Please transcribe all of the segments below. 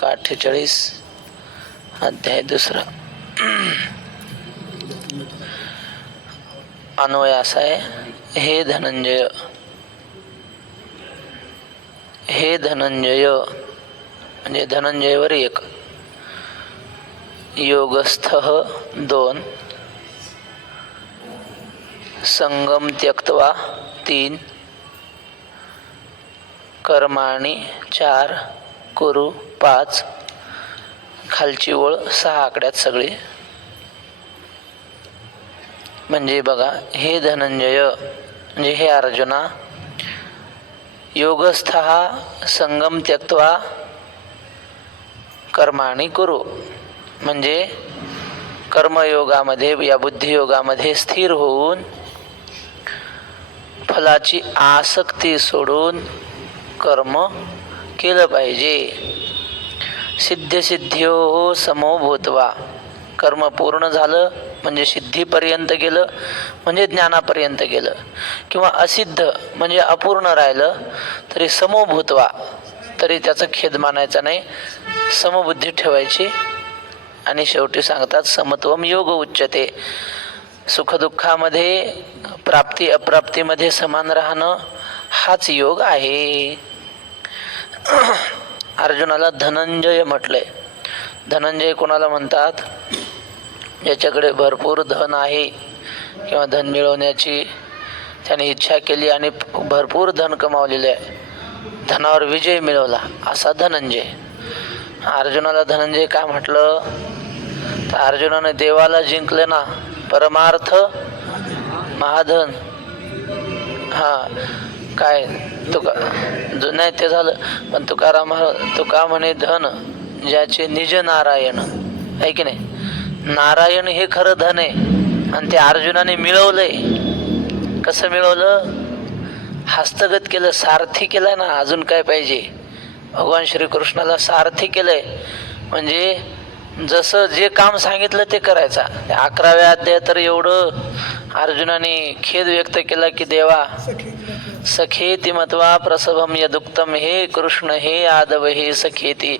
श्लोक 48 अध्याय 2. अन्वय असा आहे, हे धनंजय, हे धनंजय म्हणजे धनंजयवर 1, योगस्थः 2, संगम त्यक्त्वा 3, कर्माणि 4, कुरु 5. खालची ओळ 6 आकड्यात सगळी. म्हणजे बघा, हे धनंजय म्हणजे हे अर्जुना, योगस्थः संगम त्यक्त्वा कर्माणि कुरु म्हणजे कर्मयोगामध्ये या बुद्धियोगामध्ये स्थिर होऊन फलाची आसक्ती सोडून कर्म केलं पाहिजे. सिद्ध्यसिद्ध्योः समो भूत्वा, कर्म पूर्ण झालं म्हणजे सिद्धीपर्यंत गेलं म्हणजे ज्ञानापर्यंत गेलं, किंवा असिद्ध म्हणजे अपूर्ण राहिलं तरी समो भूत्वा, तरी त्याचा खेद मानायचा नाही, समबुद्धी ठेवायची. आणि शेवटी सांगतात समत्वम योग उच्यते, सुखदुःखामध्ये प्राप्ती अप्राप्तीमध्ये समान राहणं हाच योग आहे. अर्जुनाला धनंजय म्हटलंय. धनंजय कोणाला म्हणतात? ज्याच्याकडे भरपूर धन आहे किंवा धन मिळवण्याची त्याने इच्छा केली आणि भरपूर धन कमावलेले आहे, धनावर विजय मिळवला, असा धनंजय. अर्जुनाला धनंजय का म्हटलं? तर अर्जुनाने देवाला जिंकले ना, परमार्थ महाधन. काय तुका नाही ते झालं, पण तुका म्हणे धन ज्याचे निज नारायण आहे की नाही. नारायण हे खरं धन आहे आणि ते अर्जुनाने मिळवलंय. कसं मिळवलं? हस्तगत केलं, सारथी केलंय ना. अजून काय पाहिजे? भगवान श्रीकृष्णाला सारथी केलंय म्हणजे जसं जे काम सांगितलं ते करायचा. 11व्या अध्याय तर एवढं अर्जुनाने खेद व्यक्त केला की देवा सखेती मत्वा प्रसभम यदुक्तम, हे कृष्ण हे यादव हे सखेती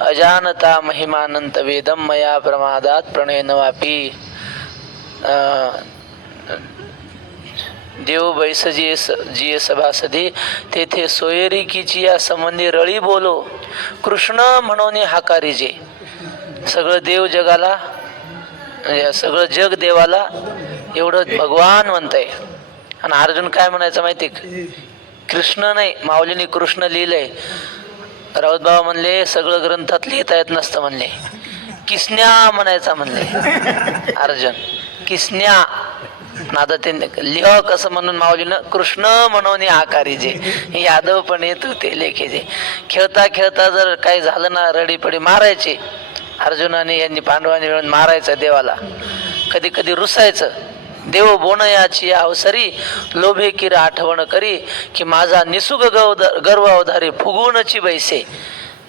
अजानता महिमानंत वेदम मया प्रमादात प्रणयन वापी. देव बैस जिये सभासदी तेथे सोयरिकीची या संबंधी रळी बोलो, कृष्ण म्हणून हाकारी जे. सगळं देव जगाला, सगळं जग देवाला एवढं भगवान म्हणतंय. आणि अर्जुन काय म्हणायचं माहिती? कृष्ण नाही, माऊलीने कृष्ण लिहिलंय. राऊत बाबा म्हणले सगळं ग्रंथात लिहिता येत नसतं म्हणले, किसन्या म्हणायचा म्हणले अर्जुन, किसन्या. आता ते लिह कसं म्हणून माऊलीनं कृष्ण म्हणून आकारी जे, यादव पण येत होते लेखे जे. खेळता खेळता जर काही झालं ना, रडीपडी मारायचे. अर्जुनाने यांनी पांडवांनी मिळून मारायचं देवाला. कधी कधी रुसायचं, देव बोनयाची अवसरी लोभे किर आठवण करी, की माझा निसुग गर्व अवधारी फुगवूनची बैसे.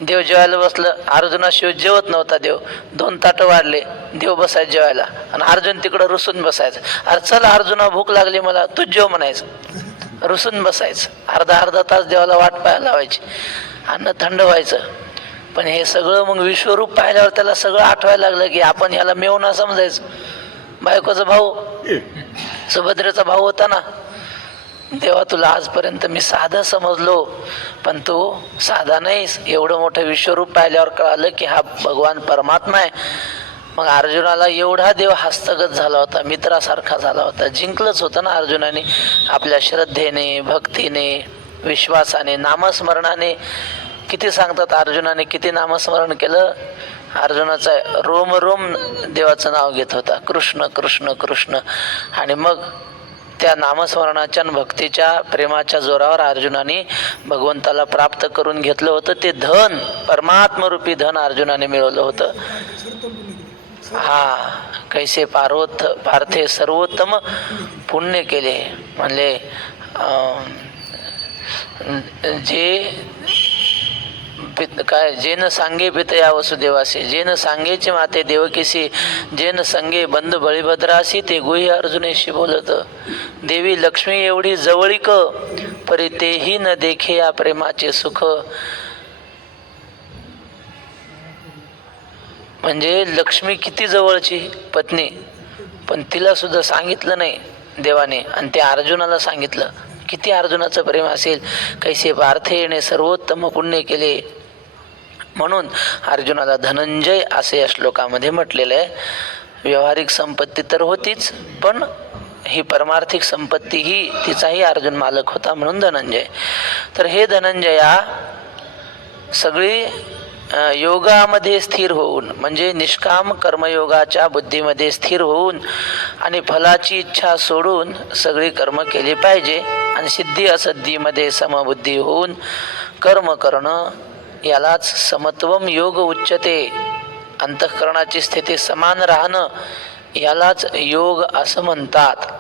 देव जेवायला बसलं, अर्जुनाशिवाय जेवत नव्हता देव. 2 ताटं वाढले, देव बसायचं जेवायला आणि अर्जुन तिकडं रुसून बसायचं. अरे चल अर्जुना, भूक लागली मला, तूच जेव म्हणायचं. रुसून बसायचं. अर्धा तास देवाला वाट पाहायला लावायची, अन्न थंड व्हायचं. पण हे सगळं मग विश्वरूप पाहिल्यावर त्याला सगळं आठवायला लागलं की आपण ह्याला मेवना समजायचं. बायकोचा भाऊ, सुभद्रेचा भाऊ होता ना. देवा तुला आजपर्यंत मी साधा समजलो, पण तू साधा नाहीस. एवढं मोठं विश्वरूप पाहिल्यावर कळालं की हा भगवान परमात्मा आहे. मग अर्जुनाला एवढा देव हस्तगत झाला होता, मित्रासारखा झाला होता. जिंकलंच होतं ना अर्जुनाने आपल्या श्रद्धेने, भक्तीने, विश्वासाने, नामस्मरणाने. किती सांगतात अर्जुनाने किती नामस्मरण केलं. अर्जुनाचा रोम रोम देवाचं नाव घेत होता, कृष्ण कृष्ण कृष्ण. आणि मग त्या नामस्मरणाच्या भक्तीच्या प्रेमाच्या जोरावर अर्जुनाने भगवंताला प्राप्त करून घेतलं होतं. ते धन, परमात्मरूपी धन अर्जुनाने मिळवलं होतं. कैसे पार्थे सर्वोत्तम पुण्य केले म्हणले. जे काय जेन सांगे पितया वसुदेवासी, जेन सांगेचे माते देवकीसी, जेन संगे बंधू बळीभद्रासी, ते गुह्य अर्जुनेशी बोलत. देवी लक्ष्मी एवढी जवळीक, परी तेही न देखे या प्रेमाचे सुख. म्हणजे लक्ष्मी किती जवळची पत्नी, पण तिला सुद्धा सांगितलं नाही देवाने, आणि ते अर्जुनाला सांगितलं. किती अर्जुनाचं प्रेम असेल. कैसे पार्थेने सर्वोत्तम पुण्य केले, म्हणून अर्जुनाला धनंजय असे या श्लोकामध्ये म्हटलेलं आहे. व्यावहारिक संपत्ती तर होतीच, पण ही परमार्थिक संपत्ती ही तिचाही अर्जुन मालक होता, म्हणून धनंजय. तर हे धनंजया सगळी योगामध्ये स्थिर होऊन, म्हणजे निष्काम कर्मयोगाच्या बुद्धीमध्ये स्थिर होऊन आणि फलाची इच्छा सोडून सगळी कर्म केली पाहिजे, आणि सिद्धी असद्दीमध्ये समबुद्धी होऊन कर्म करणं, यालाच समत्वम योग उच्यते. अंतःकरणाची स्थिती समान राहणं यालाच योग असं म्हणतात.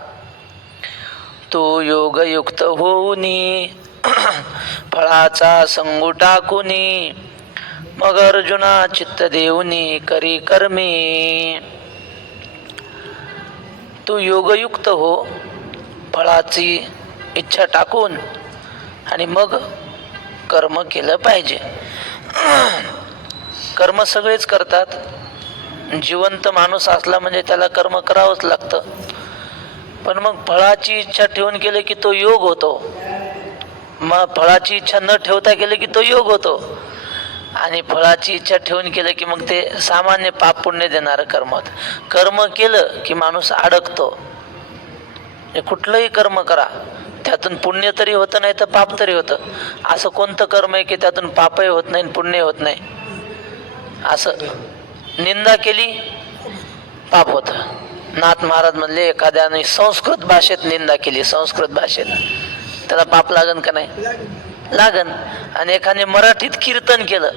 तो योगयुक्त होऊनी फळाचा संगू टाकुनी, मग अर्जुना चित्त देऊनी करी कर्मी. तू योगयुक्त हो, फळाची इच्छा टाकून, आणि मग कर्म केलं पाहिजे. कर्म सगळेच करतात. जिवंत माणूस असला म्हणजे त्याला कर्म करावंच लागतं, पण मग फळाची इच्छा ठेवून केलं की तो योग होतो. मग फळाची इच्छा न ठेवता केलं की तो योग होतो, आणि फळाची इच्छा ठेवून केलं की मग ते सामान्य पाप पुण्य देणारं कर्म होतं. कर्म केलं की माणूस अडकतो. कुठलंही कर्म करा, त्यातून पुण्य तरी होतं, नाही तर पाप तरी होतं. असं कोणतं कर्म आहे की त्यातून पापही होत नाही पुण्य होत नाही? असं निंदा केली पाप होतं. नाथ महाराज म्हणले, एखाद्याने संस्कृत भाषेत निंदा केली, संस्कृत भाषेत, त्याला पाप लागन का नाही? लागन. आणि एखाद्याने मराठीत कीर्तन केलं,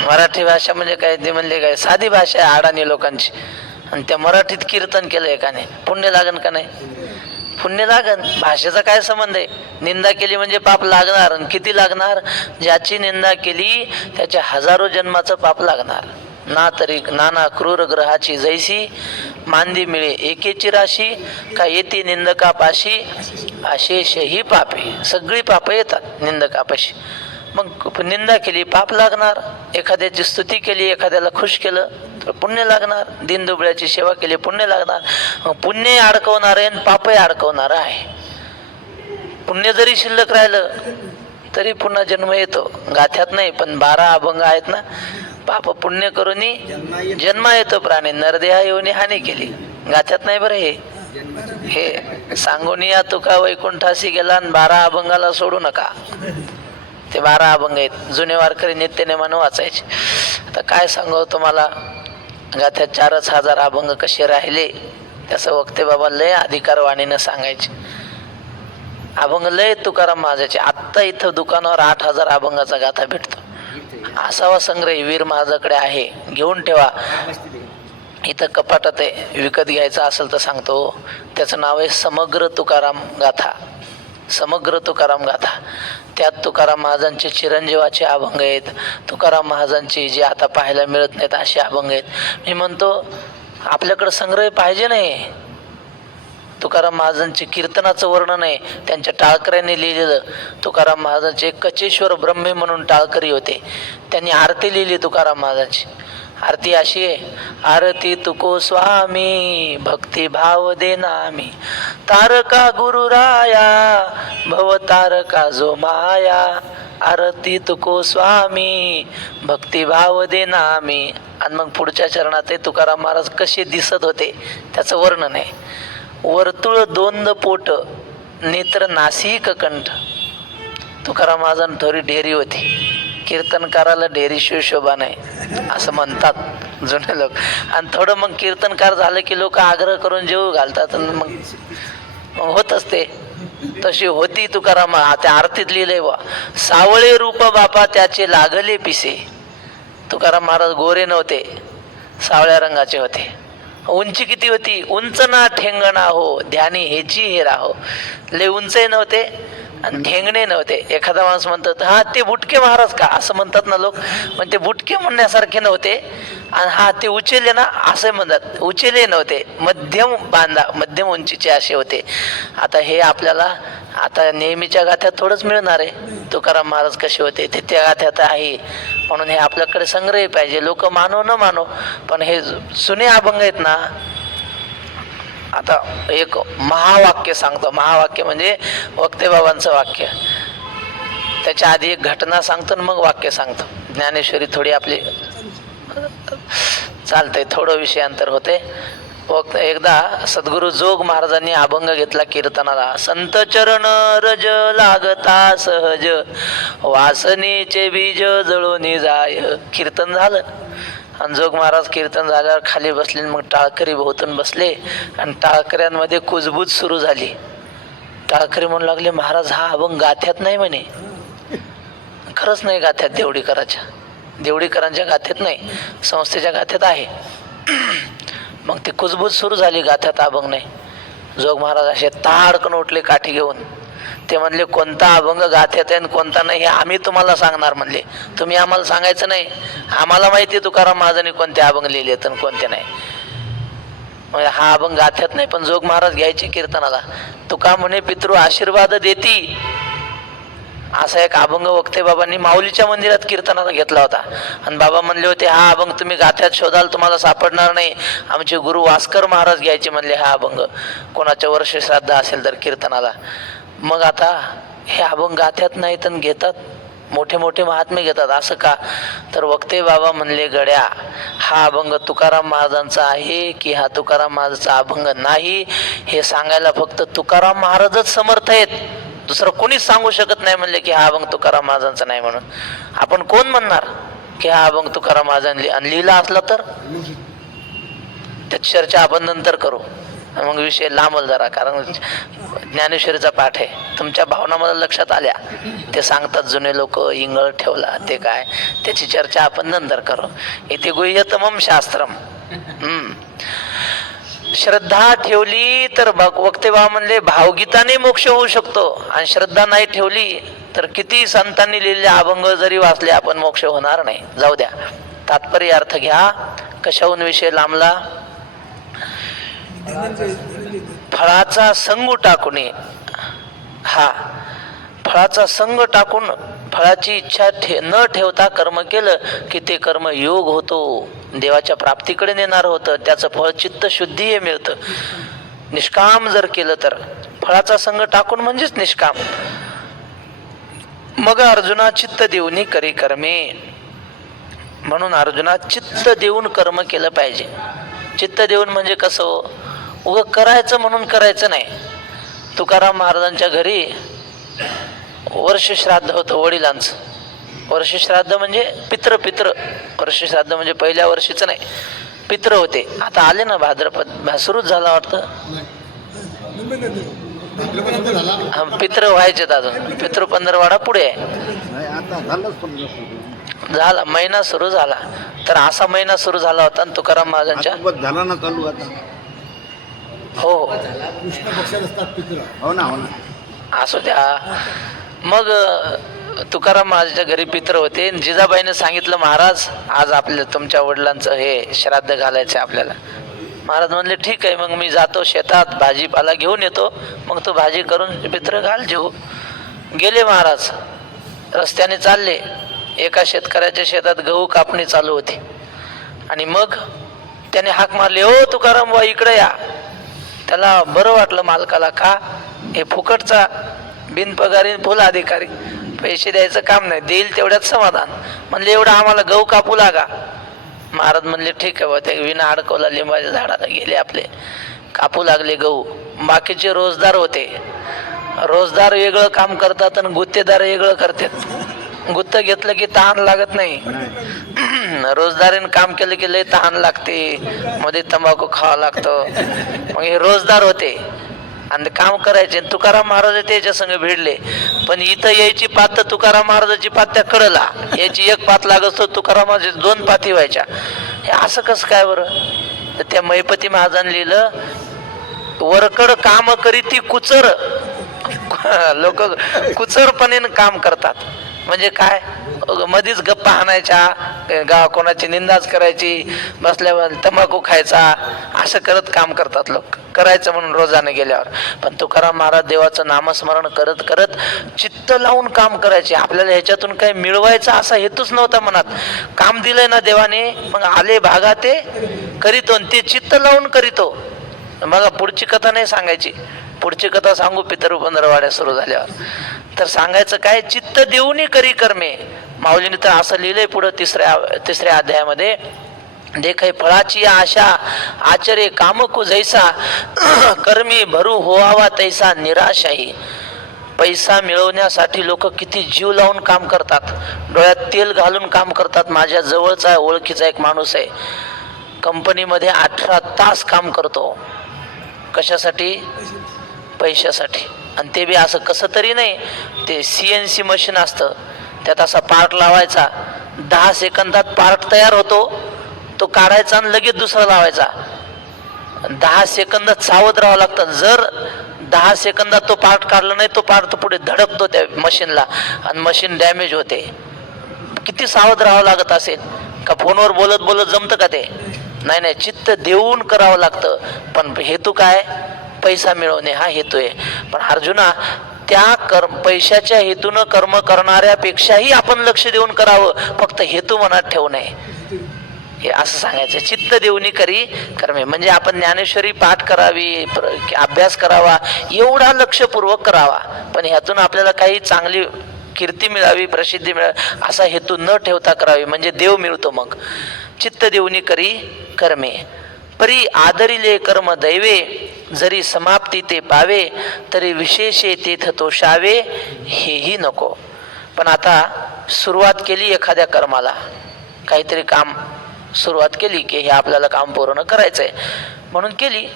मराठी भाषा म्हणजे काय, ते म्हणले काय साधी भाषा आहे अडाणी लोकांची, आणि त्या मराठीत कीर्तन केलं एकाने, पुण्य लागन का नाही? पुण्य लागन. भाषेचा काय संबंध आहे? निंदा केली म्हणजे पाप लागणार. आणि किती लागणार? ज्याची निंदा केली त्याच्या हजारो जन्माचं पाप लागणार. ना तरी नाना क्रूर ग्रहाची जैसी, मांदी मिळे एकेची राशी, का येते निंदकापाशी अशेषही पापे. सगळी पाप येतात निंदकापाशी. मग निंदा केली पाप लागणार, एखाद्याची स्तुती केली, एखाद्याला खुश केलं तर पुण्य लागणार, दीनदुबळ्याची सेवा केली पुण्य लागणार. मग पुण्य अडकवणार आहे आणि पापही अडकवणार आहे. पुण्य जरी शिल्लक राहिलं तरी पुन्हा जन्म येतो. गाथ्यात नाही पण 12 अभंग आहेत ना, पाप पुण्य करूनी जन्म येतो प्राणी, नरदेहा येऊनी हानी केली. गाथ्यात नाही बरं हे सांगून या तुका वैकुंठासी गेला आणि 12 अभंगाला सोडू नका. ते 12 अभंग आहेत, जुने वारकरी नित्यनेमानं वाचायचे. आता काय सांगावं तुम्हाला, गाथ्यात 4,000 अभंग कसे राहिले त्याचं वक्ते बाबा लय अधिकारवाणीनं सांगायचे. अभंग लय तुकाराम महाराजाचे. आत्ता इथं दुकानावर 8,000 अभंगाचा गाथा भेटतो. असावा संग्रह वीर महाराजाकडे आहे, घेऊन ठेवा. इथं कपाटात आहे, विकत घ्यायचं असेल तर सांगतो. त्याचं नाव आहे समग्र तुकाराम गाथा. समग्र तुकाराम गाथा. त्यात तुकाराम महाराजांचे चिरंजीवाचे अभंग आहेत, तुकाराम महाराजांची जे आता पाहायला मिळत नाहीत असे अभंग आहेत. मी म्हणतो आपल्याकडं संग्रह पाहिजे नाही. तुकाराम महाराजांचे कीर्तनाचं वर्णन आहे, त्यांच्या टाळकऱ्यांनी लिहिलेलं. तुकाराम महाराजांचे एक कचेश्वर ब्रह्मे म्हणून टाळकरी होते, त्यांनी आरती लिहिली तुकाराम महाराजांची. आरती अशी आहे, आरती तुको स्वामी भक्ती भाव देनामी, तारका गुरु राया भव तारका जो माया, आरती तुको स्वामी भक्ती भाव देनामी. आणि मग पुढच्या चरणात तुकाराम महाराज कसे दिसत होते त्याचं वर्णन आहे. वर्तुळ दोंद पोट, नेत्र नासिक कंठ. तुकाराम महाराजांना थोडी ढेरी होती. कीर्तनकाराला ढेरीशिवाय शोभा नाही असं म्हणतात जुने लोक. आणि थोडं मग कीर्तनकार झालं की लोक आग्रह करून जेवू घालतात, मग होत असते. तशी होती तुकाराम. त्या आरतीत लिहिलंय बा, सावळे रूप बापा त्याचे लागले पिसे. तुकाराम महाराज गोरे नव्हते, सावळ्या रंगाचे होते. उंची किती होती? उंच ना ठेंगणा हो ध्यानी हेची हे राहो. लय उंचही नव्हते आणि ठेंगणे नव्हते. एखादा माणूस म्हणतात हा ते बुटके महाराज का, असं म्हणतात ना लोक, पण ते बुटके म्हणण्यासारखे नव्हते. आणि हा ते उचेले ना असं म्हणतात, उचेले नव्हते, मध्यम बांधा मध्यम उंचीचे असे होते. आता हे आपल्याला आता नेहमीच्या गाथ्यात थोडंच मिळणार आहे तुकाराम महाराज कसे होते ते, त्या गाथ्यात आहे. म्हणून हे आपल्याकडे संग्रह पाहिजे. लोक मानो न मानो, पण हे जुने अभंग आहेत ना. आता एक महावाक्य सांगतो. महावाक्य म्हणजे वक्तेबाबांचं वाक्य. त्याच्या आधी एक घटना सांगतो आणि मग वाक्य सांगतो. ज्ञानेश्वरी थोडी आपली चालते, थोडं विषयांतर होते. एकदा सद्गुरु जोग महाराजांनी अभंग घेतला कीर्तनाला. संत चरण रज लागता सहज, वासनेचे बीज जळून जाय. कीर्तन झालं आणि जोग महाराज कीर्तन झाल्यावर खाली बसले. मग टाळकरी भोवतून बसले आणि टाळकऱ्यांमध्ये कुजबूज सुरू झाली. टाळकरी म्हणू लागले, महाराज हा अभंग गाथ्यात नाही म्हणे. खरंच नाही गाथ्यात, देवडीकरांच्या गाथ्यात नाही, संस्थेच्या गाथ्यात आहे. मग ती कुजबूज सुरू झाली, गाथ्यात अभंग नाही. जोग महाराज असे ताडकन उठले काठी घेऊन. ते म्हणले, कोणता अभंग गाथ्यात आहे आणि कोणता नाही हे आम्ही तुम्हाला सांगणार म्हणले. तुम्ही आम्हाला सांगायचं नाही, आम्हाला माहिती आहे तुकाराम महाराजांनी कोणते अभंग लिहिले आणि कोणते नाही. म्हणजे हा अभंग गाथ्यात नाही, पण जोग महाराज घ्यायचे कीर्तनाला. तुका म्हणे पितृ आशीर्वाद देती, असा एक अभंग वक्ते बाबांनी माऊलीच्या मंदिरात कीर्तनाला घेतला होता. आणि बाबा म्हणले होते, हा अभंग तुम्ही गाथ्यात शोधाल तुम्हाला सापडणार नाही. आमचे गुरु वास्कर महाराज घ्यायचे म्हणले हा अभंग, कोणाच्या वर्ष श्राद्ध असेल तर कीर्तनाला. मग आता हे अभंग गाथ्यात नाही तर घेतात, मोठे मोठे महात्मे घेतात. असं का? तर वक्ते बाबा म्हणले, गड्या हा अभंग तुकाराम महाराजांचा आहे की हा तुकाराम महाराजांचा अभंग नाही, हे सांगायला फक्त तुकाराम महाराजच समर्थ आहेत, दुसरं कोणीच सांगू शकत नाही. म्हणले की हा अभंग तुकाराम महाराजांचा नाही म्हणून. आपण कोण म्हणणार की हा अभंग तुकाराम महाराजांनी आणि लिहिला असला तर? त्यात चर्चा आपण नंतर करू, मग विषय लांबल जरा, कारण ज्ञानेश्वरीचा पाठ आहे. तुमच्या भावना मला लक्षात आल्या, ते सांगतात जुने लोक इंगळ ठेवला ते काय, त्याची चर्चा आपण नंतर करू. इथे गुह्यतमम शास्त्रम. श्रद्धा ठेवली तर वक्ते बाबा म्हणले भावगीताने मोक्ष होऊ शकतो, आणि श्रद्धा नाही ठेवली तर किती संतांनी लिहिलेले अभंग जरी वाचले आपण मोक्ष होणार नाही. जाऊ द्या, तात्पर्य अर्थ घ्या. कशाहून विषय लांबला? फळाचा संग टाकून, हा फळाचा संग टाकून फळाची इच्छा न ठेवता कर्म केलं की ते कर्म योग होतो, देवाच्या प्राप्तीकडे नेणार होतं. त्याचं फळ चित्त शुद्धी हे मिळतं. निष्काम जर केलं तर, फळाचा संग टाकून म्हणजेच निष्काम. मग अर्जुना चित्त देऊनी करी कर्मे. म्हणून अर्जुना चित्त देऊन कर्म केलं पाहिजे. चित्त देऊन म्हणजे कसं? उगं करायचं म्हणून करायचं नाही. तुकाराम महाराजांच्या घरी वर्ष श्राद्ध होतं वडिलांचं. वर्ष श्राद्ध म्हणजे पित्र. वर्ष श्राद्ध म्हणजे पहिल्या वर्षीचं नाही, पित्र होते. आता आले ना भाद्रपद, सुरूच झाला वाटतं. पित्र व्हायचे अजून, पितृ पंधरवाडा पुढे आहे. झाला महिना सुरू झाला. तर असा महिना सुरू झाला होता तुकाराम महाराजांच्या. हो असू द्या. मग तुकाराम महाराजांच्या घरी पित्र होते. जिजाबाईने सांगितलं, महाराज आज आपल्या तुमच्या वडिलांचं हे श्राद्ध घालायचं आपल्याला. महाराज म्हणले ठीक आहे, मग मी जातो शेतात भाजीपाला घेऊन येतो, मग तो भाजी करून पित्र घाल जेऊ. गेले महाराज. रस्त्याने चालले. एका शेतकऱ्याच्या शेतात गहू कापणी चालू होती. आणि मग त्याने हाक मारली, ओ तुकाराम बा इकडे या. त्याला बरं वाटलं मालकाला. का? हे फुकटचा बिनपगारी फुल अधिकारी, पैसे द्यायचं काम नाही, देईल तेवढ्यात समाधान. म्हणले एवढं आम्हाला गहू कापू लागा. महाराज म्हणले ठीक आहे. ते विना अडकवला लिंबाच्या झाडाला गेले आपले, कापू लागले गहू. बाकीचे रोजदार होते. रोजदार वेगळं काम करतात आणि गुत्तेदार वेगळं करतात. गुत्त घेतलं की तहान लागत नाही, रोजदारीने काम केलं की लय तहान लागते, मध्ये तंबाखू खावा लागतो. मग हे रोजदार होते आणि काम करायचे. तुकाराम महाराज त्याच्या संग भिडले. पण इथं यायची पात तर तुकाराम महाराजाची पात त्या कडला याची एक पात लागत तो तुकाराम महाराज 2 पाती व्हायच्या. हे असं कसं काय बरं? तर त्या महिपती महाराजांनी लिहिलं, वरकड काम करीती कुचर. लोक कुचरपणे काम करतात. म्हणजे काय? मधीच गप्पा हाणायच्या, कोणाची निंदाच करायची, बसल्यावर तंबाखू खायचा, असं करत काम करतात लोक. करायचं म्हणून रोजाने गेल्यावर. पण तुकाराम महाराज देवाचं नामस्मरण करत करत चित्त लावून काम करायचे. आपल्याला ह्याच्यातून काही मिळवायचा असा हेतूच नव्हता मनात. काम दिलंय ना देवाने, मग आले भागा ते करीतो, ते चित्त लावून करीतो. मला पुढची कथा नाही सांगायची, पुढची कथा सांगू पितर पंधरवाड्या सुरू झाल्यावर. तर सांगायचं काय, चित्त देऊनी करी कर्मे. माऊलीने तर असं लिहिलंय पुढं तिसऱ्या अध्यायामध्ये, देखै फळाची आशा आचरे कामकू जैसा, कर्मी भरू होवावा तैसा निराशाही. पैसा मिळवण्यासाठी लोक किती जीव लावून काम करतात, डोळ्यात तेल घालून काम करतात. माझ्या जवळचा ओळखीचा एक माणूस आहे, कंपनीमध्ये 18 तास काम करतो. कशासाठी? पैशासाठी. आणि ते बी असं कसं तरी नाही, ते CNC मशीन असतं, त्यात असा पार्ट लावायचा, 10 सेकंदात पार्ट तयार होतो, तो काढायचा आणि लगेच दुसरा लावायचा. 10 सेकंदात सावध राहावं लागतं. जर 10 सेकंदात तो पार्ट काढला नाही, तो पार्ट पुढे धडकतो त्या मशीनला आणि मशीन डॅमेज होते. किती सावध राहावं लागत असेल. का फोनवर बोलत बोलत जमतं का ते? नाही नाही, चित्त देऊन करावं लागतं. पण हेतू काय? पैसा मिळवणे हा हेतू आहे. पण अर्जुना, त्या पैशाच्या हेतून कर्म करणाऱ्यापेक्षाही आपण लक्ष देऊन करावं, फक्त हेतू मनात ठेवू नये, हे असं सांगायचं. चित्त देऊनी करी कर्मे म्हणजे आपण ज्ञानेश्वरी पाठ करावी, अभ्यास करावा, एवढा लक्षपूर्वक करावा. पण ह्यातून आपल्याला काही चांगली कीर्ती मिळावी, प्रसिद्धी मिळावी असा हेतू न ठेवता करावी, म्हणजे देव मिळतो. मग चित्त देऊनी करी कर्मे, परी आदरिले कर्म दैवे, जरी समाप्ती ते पावे, तरी विशेषे तेथ तोषावे हेही नको. पण आता सुरुवात केली एखाद्या कर्माला, काहीतरी काम सुरुवात केली की हे आपल्याला काम पूर्ण करायचंय म्हणून केली.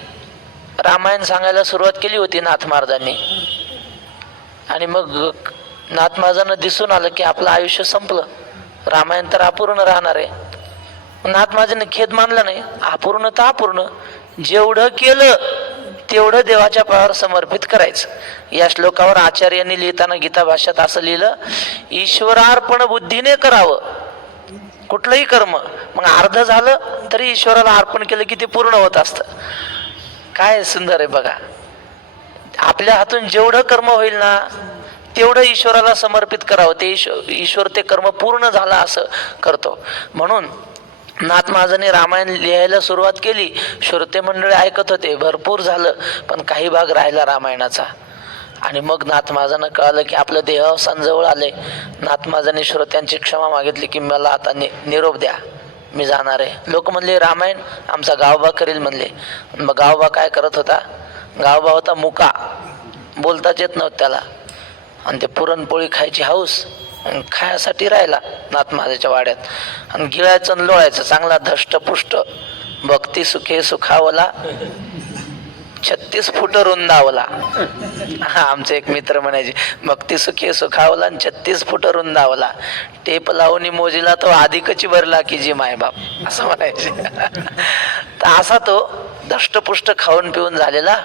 रामायण सांगायला सुरुवात केली होती नाथ महाराजांनी, आणि मग नाथ महाराजांना दिसून आलं की आपलं आयुष्य संपलं, रामायण तर अपूर्ण राहणार आहे. नाथ महाराजांनी खेद मानला नाही, अपूर्ण तर अपूर्ण, जेवढं केलं तेवढं देवाच्या पायावर समर्पित करायचं. या श्लोकावर आचार्यांनी लिहिताना गीता भाष्यात असं लिहिलं, ईश्वरार्पण बुद्धीने करावं कुठलंही कर्म. मग अर्ध झालं तरी ईश्वराला अर्पण केलं की ते पूर्ण होत असतं. काय सुंदर आहे बघा. आपल्या हातून जेवढं कर्म होईल ना तेवढं ईश्वराला समर्पित करावं, ते ईश्वर ते कर्म पूर्ण झालं असं करतो. म्हणून नाथ महाराजांनी रामायण लिहायला सुरुवात केली, श्रोते मंडळी ऐकत होते, भरपूर झालं, पण काही भाग राहिला रामायणाचा. आणि मग नाथ महाराजांना कळालं की आपलं देहावसान जवळ आले. नाथ महाराजांनी श्रोत्यांची क्षमा मागितली की मला आता निरोप द्या, मी जाणार आहे. लोक म्हणले रामायण आमचा गावबा करील म्हणले. मग गावबा काय करत होता? गावबा होता मुका, बोलताच येत नव्हतं त्याला, आणि ते पुरणपोळी खायची हौस खायासाठी राहिला नाथ महाराजाच्या वाड्यात. आणि गिळायचं आणि लोळायचं, चांगला धष्टपुष्ट, भक्ती सुखे सुखावला 36 फूट रुंदावला. हा आमचे एक मित्र म्हणायचे, भक्ती सुखे सुखावला 36 फूट रुंदावला, टेप लावून मोजीला तो अधिकची भरला की जी मायबाप, असं म्हणायचे. तर असा तो धष्टपुष्ट खाऊन पिऊन झालेला.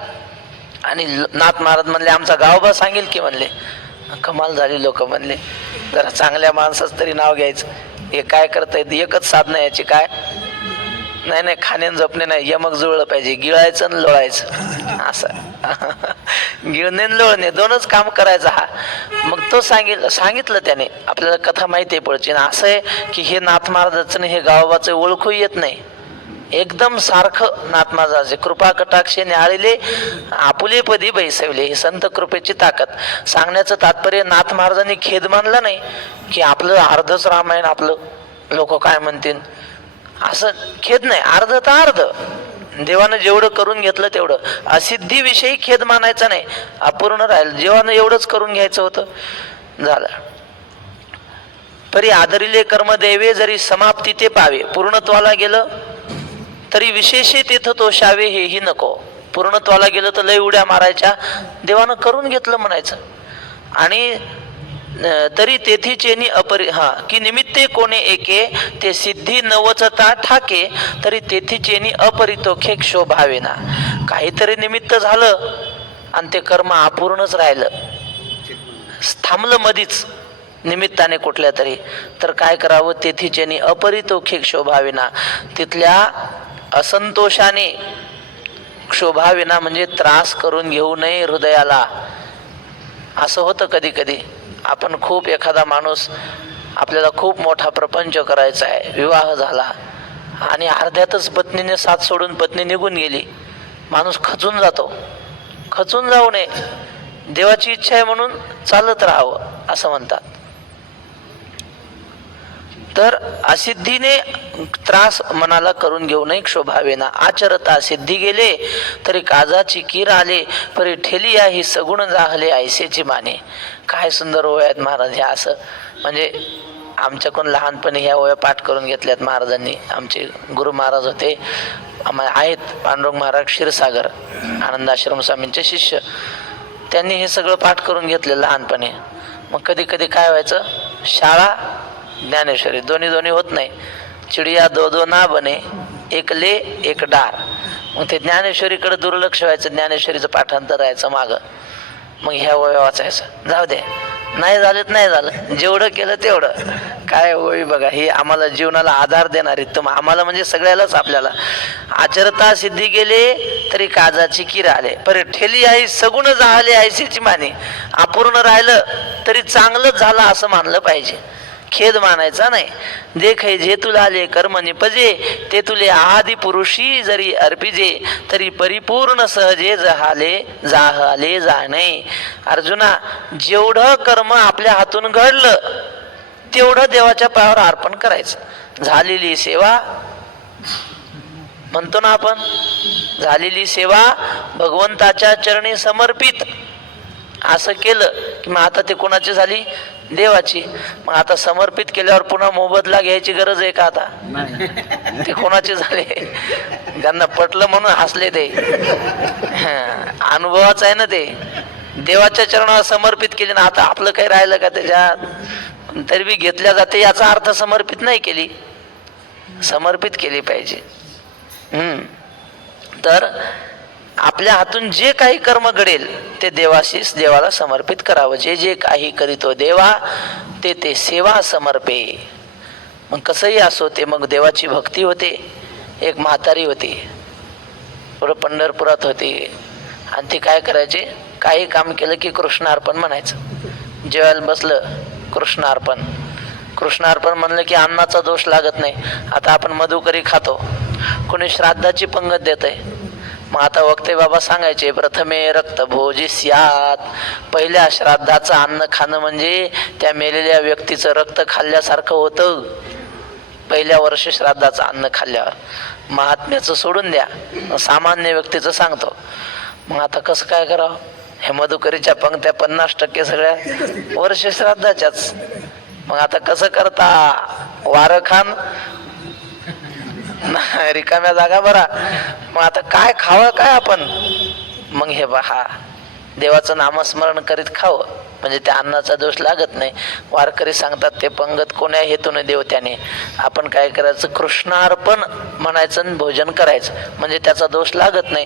आणि नाथ महाराज म्हणले आमचा गावबा सांगेल की म्हणले. कमाल झाली. लोक म्हणले जरा चांगल्या माणसाचं तरी नाव घ्यायचं, हे काय करताय, एकच साधना याची काय? नाही नाही, खाणे झोपणे नाही, यमक जुळलं पाहिजे, गिळायचं आणि लोळायचं असं. गिळणे आणि लोळणे दोनच काम करायचं. हा मग तो सांगितलं त्याने. आपल्याला कथा माहिती आहे पुढची. असं आहे की हे नाथ महाराजाचं हे गावाचं ओळखू येत नाही, एकदम सारखं नाथ महाराजाचे कृपा कटाक्षे न्याळीले आपुले पदी बैसवले. हे संत कृपेची ताकद. सांगण्याचं तात्पर्य, नाथ महाराजांनी खेद मानला नाही की आपलं अर्धच रामायण आपलं लोक काय म्हणतील, असं खेद नाही. अर्ध तर अर्ध, देवानं जेवढं करून घेतलं तेवढं. असिद्धीविषयी खेद मानायचा नाही, अपूर्ण राहील, जेव्हानं एवढंच करून घ्यायचं होतं, झालं. तरी आदरिले कर्म दैवे, जरी समाप्ती ते पावे, पूर्णत्वाला गेलं तरी विशेषे तेथ तोषावे हेही नको. पूर्णत्वाला गेलं तर लय उड्या मारायच्या, देवानं करून घेतलं म्हणायचं. आणि तरी तेथीचेनी की निमित्ते कोणे एके, ते सिद्धी नवचता ठाके, तरी तेथीचेनी अपरितोखे क्षोभावेना. काहीतरी निमित्त झालं आणि ते कर्म अपूर्णच राहिलं, थांबलं मधीच निमित्ताने कुठल्या तरी, तर काय करावं? तेथीचेनी अपरितोखे क्षोभावेना, तिथल्या असंतोषाने क्षोभाविना म्हणजे त्रास करून घेऊ नये हृदयाला. असं होतं कधी कधी. आपण खूप एखादा माणूस, आपल्याला खूप मोठा प्रपंच करायचा आहे, विवाह झाला आणि अर्ध्यातच पत्नीने साथ सोडून पत्नी निघून गेली, माणूस खचून जातो. खचून जाऊ नये, देवाची इच्छा आहे म्हणून चालत राहावं असं म्हणतात. तर असिद्धीने त्रास मनाला करून घेऊ नये क्षोभावेना. आचरता सिद्धी गेले तरी काजाची कीर आले, परी ठेलिया ही सगुण जाहले ऐसेची माने. काय सुंदर ओव्या आहेत महाराज ह्या. असं म्हणजे आमच्याकडून लहानपणी ह्या ओव्या पाठ करून घेतल्यात महाराजांनी. आमचे गुरु महाराज होते, आहेत पांडुरंग महाराज क्षीरसागर आनंदाश्रम स्वामींचे शिष्य, त्यांनी हे सगळं पाठ करून घेतलं लहानपणी. मग कधी कधी काय व्हायचं, शाळा ज्ञानेश्वरी दोन्ही होत नाही. चिडिया दो दो ना बने, एक ले एक डार. मग ते ज्ञानेश्वरीकडे दुर्लक्ष व्हायचं, ज्ञानेश्वरीचं पाठांतर राहायचं मागं. मग ह्या वया वाचायचं, जाऊ दे, नाही झालं, जेवढं केलं तेवढं. काय होई बघा, ही आम्हाला जीवनाला आधार देणारी तुम आम्हाला म्हणजे सगळ्यालाच आपल्याला. आचरता सिद्धी गेले तरी काजाची कीर आले, पर ठेली आई सगुण जाहले ऐसेची माने. अपूर्ण राहिलं तरी चांगलंच झालं असं मानलं पाहिजे, खेद मानायचा नाही. देखे जे तुला आले कर्म निपजे, ते तुले आदि पुरुषी जरी अर्पिजे, तरी परिपूर्ण सहजे जाहले जाणे. अर्जुना, जेवढं कर्म आपल्या हातून घडलं तेवढं देवाच्या पायावर अर्पण करायचं. झालेली सेवा म्हणतो ना आपण, झालेली सेवा भगवंताच्या चरणी समर्पित असं केलं की मग आता ते कोणाची झाली, देवाची. मग आता समर्पित केल्यावर पुन्हा मोबदला घ्यायची गरज आहे का आता? ते कोणाचे झाले, ज्यांना पटलं म्हणून हसले ते. अनुभवाचं आहे ना ते. देवाच्या चरणावर समर्पित केली ना, आता आपलं काही राहिलं का त्याच्यात? तरी बी घेतल्या जाते, याचा अर्थ समर्पित नाही केली, समर्पित केली पाहिजे. तर आपल्या हातून जे काही कर्म घडेल ते देवाला समर्पित करावं. जे जे काही करीतो देवा, ते सेवा समर्पे. मग कसंही असो ते, मग देवाची भक्ती होते. एक म्हातारी होती, पुढं पंढरपुरात होती, आणि ती काय करायची, काही काम केलं की कृष्णार्पण म्हणायचं. जेवायला बसलं कृष्णार्पण, कृष्णार्पण म्हणलं की अन्नाचा दोष लागत नाही. आता आपण मधुकरी खातो, कोणी श्राद्धाची पंगत देत आहे. मग आता वक्ते बाबा सांगायचे, प्रथमे रक्त भोजी स्यात. पहिल्या श्राद्धाचं अन्न खाणं म्हणजे त्या मेलेल्या व्यक्तीचं रक्त खाल्ल्यासारखं होतं. पहिल्या वर्ष श्राद्धाचं अन्न खाल्ल्यावर. महात्म्याचं सोडून द्या, सामान्य व्यक्तीचं सांगतो. मग आता कसं काय करावं, हे मधुकरीच्या पंक्त्या 50% सगळ्या वर्ष श्राद्धाच्याच. मग आता कसं करता, वारं खान रिकाम्या जागा बरा. मग आता काय खावं काय आपण? मग हे पहा, देवाचं नामस्मरण करीत खावं म्हणजे त्या अन्नाचा दोष लागत नाही. वारकरी सांगतात ते पंगत कोण्या हेतूने देव त्याने. आपण काय करायचं, कृष्णार्पण म्हणायचं आणि भोजन करायचं म्हणजे त्याचा दोष लागत नाही.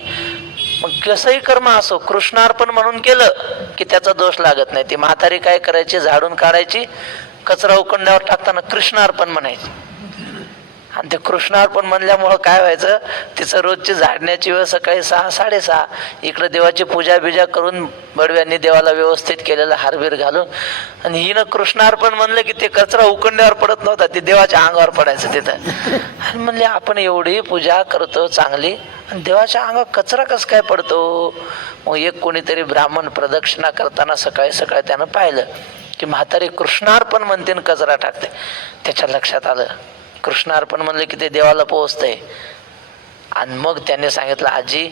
मग कसंही कर्म असो, कृष्णार्पण म्हणून केलं की त्याचा दोष लागत नाही. ती म्हातारी काय करायची, झाडून काढायची, कचरा उकंड्यावर टाकताना कृष्णार्पण म्हणायची. आणि ते कृष्णार्पण म्हणल्यामुळं काय व्हायचं, तिचं रोजची झाडण्याची वेळ सकाळी 6-6:30. इकडं देवाची पूजा बिजा करून बडव्यांनी देवाला व्यवस्थित केलेलं हारबीर घालून, आणि हिनं कृष्णार्पण म्हणलं की ते कचरा उकंड्यावर पडत नव्हता, ते देवाच्या अंगावर पडायचं तिथं. आणि म्हणले आपण एवढी पूजा करतो चांगली, आणि देवाच्या अंगावर कचरा कसं काय पडतो? मग एक कोणीतरी ब्राह्मण प्रदक्षिणा करताना सकाळी सकाळी त्यानं पाहिलं की म्हातारी कृष्णार्पण म्हणते आणि कचरा टाकते. त्याच्या लक्षात आलं कृष्णार्पण म्हणलं की ते देवाला पोहोचतंय. आणि मग त्याने सांगितलं, आजी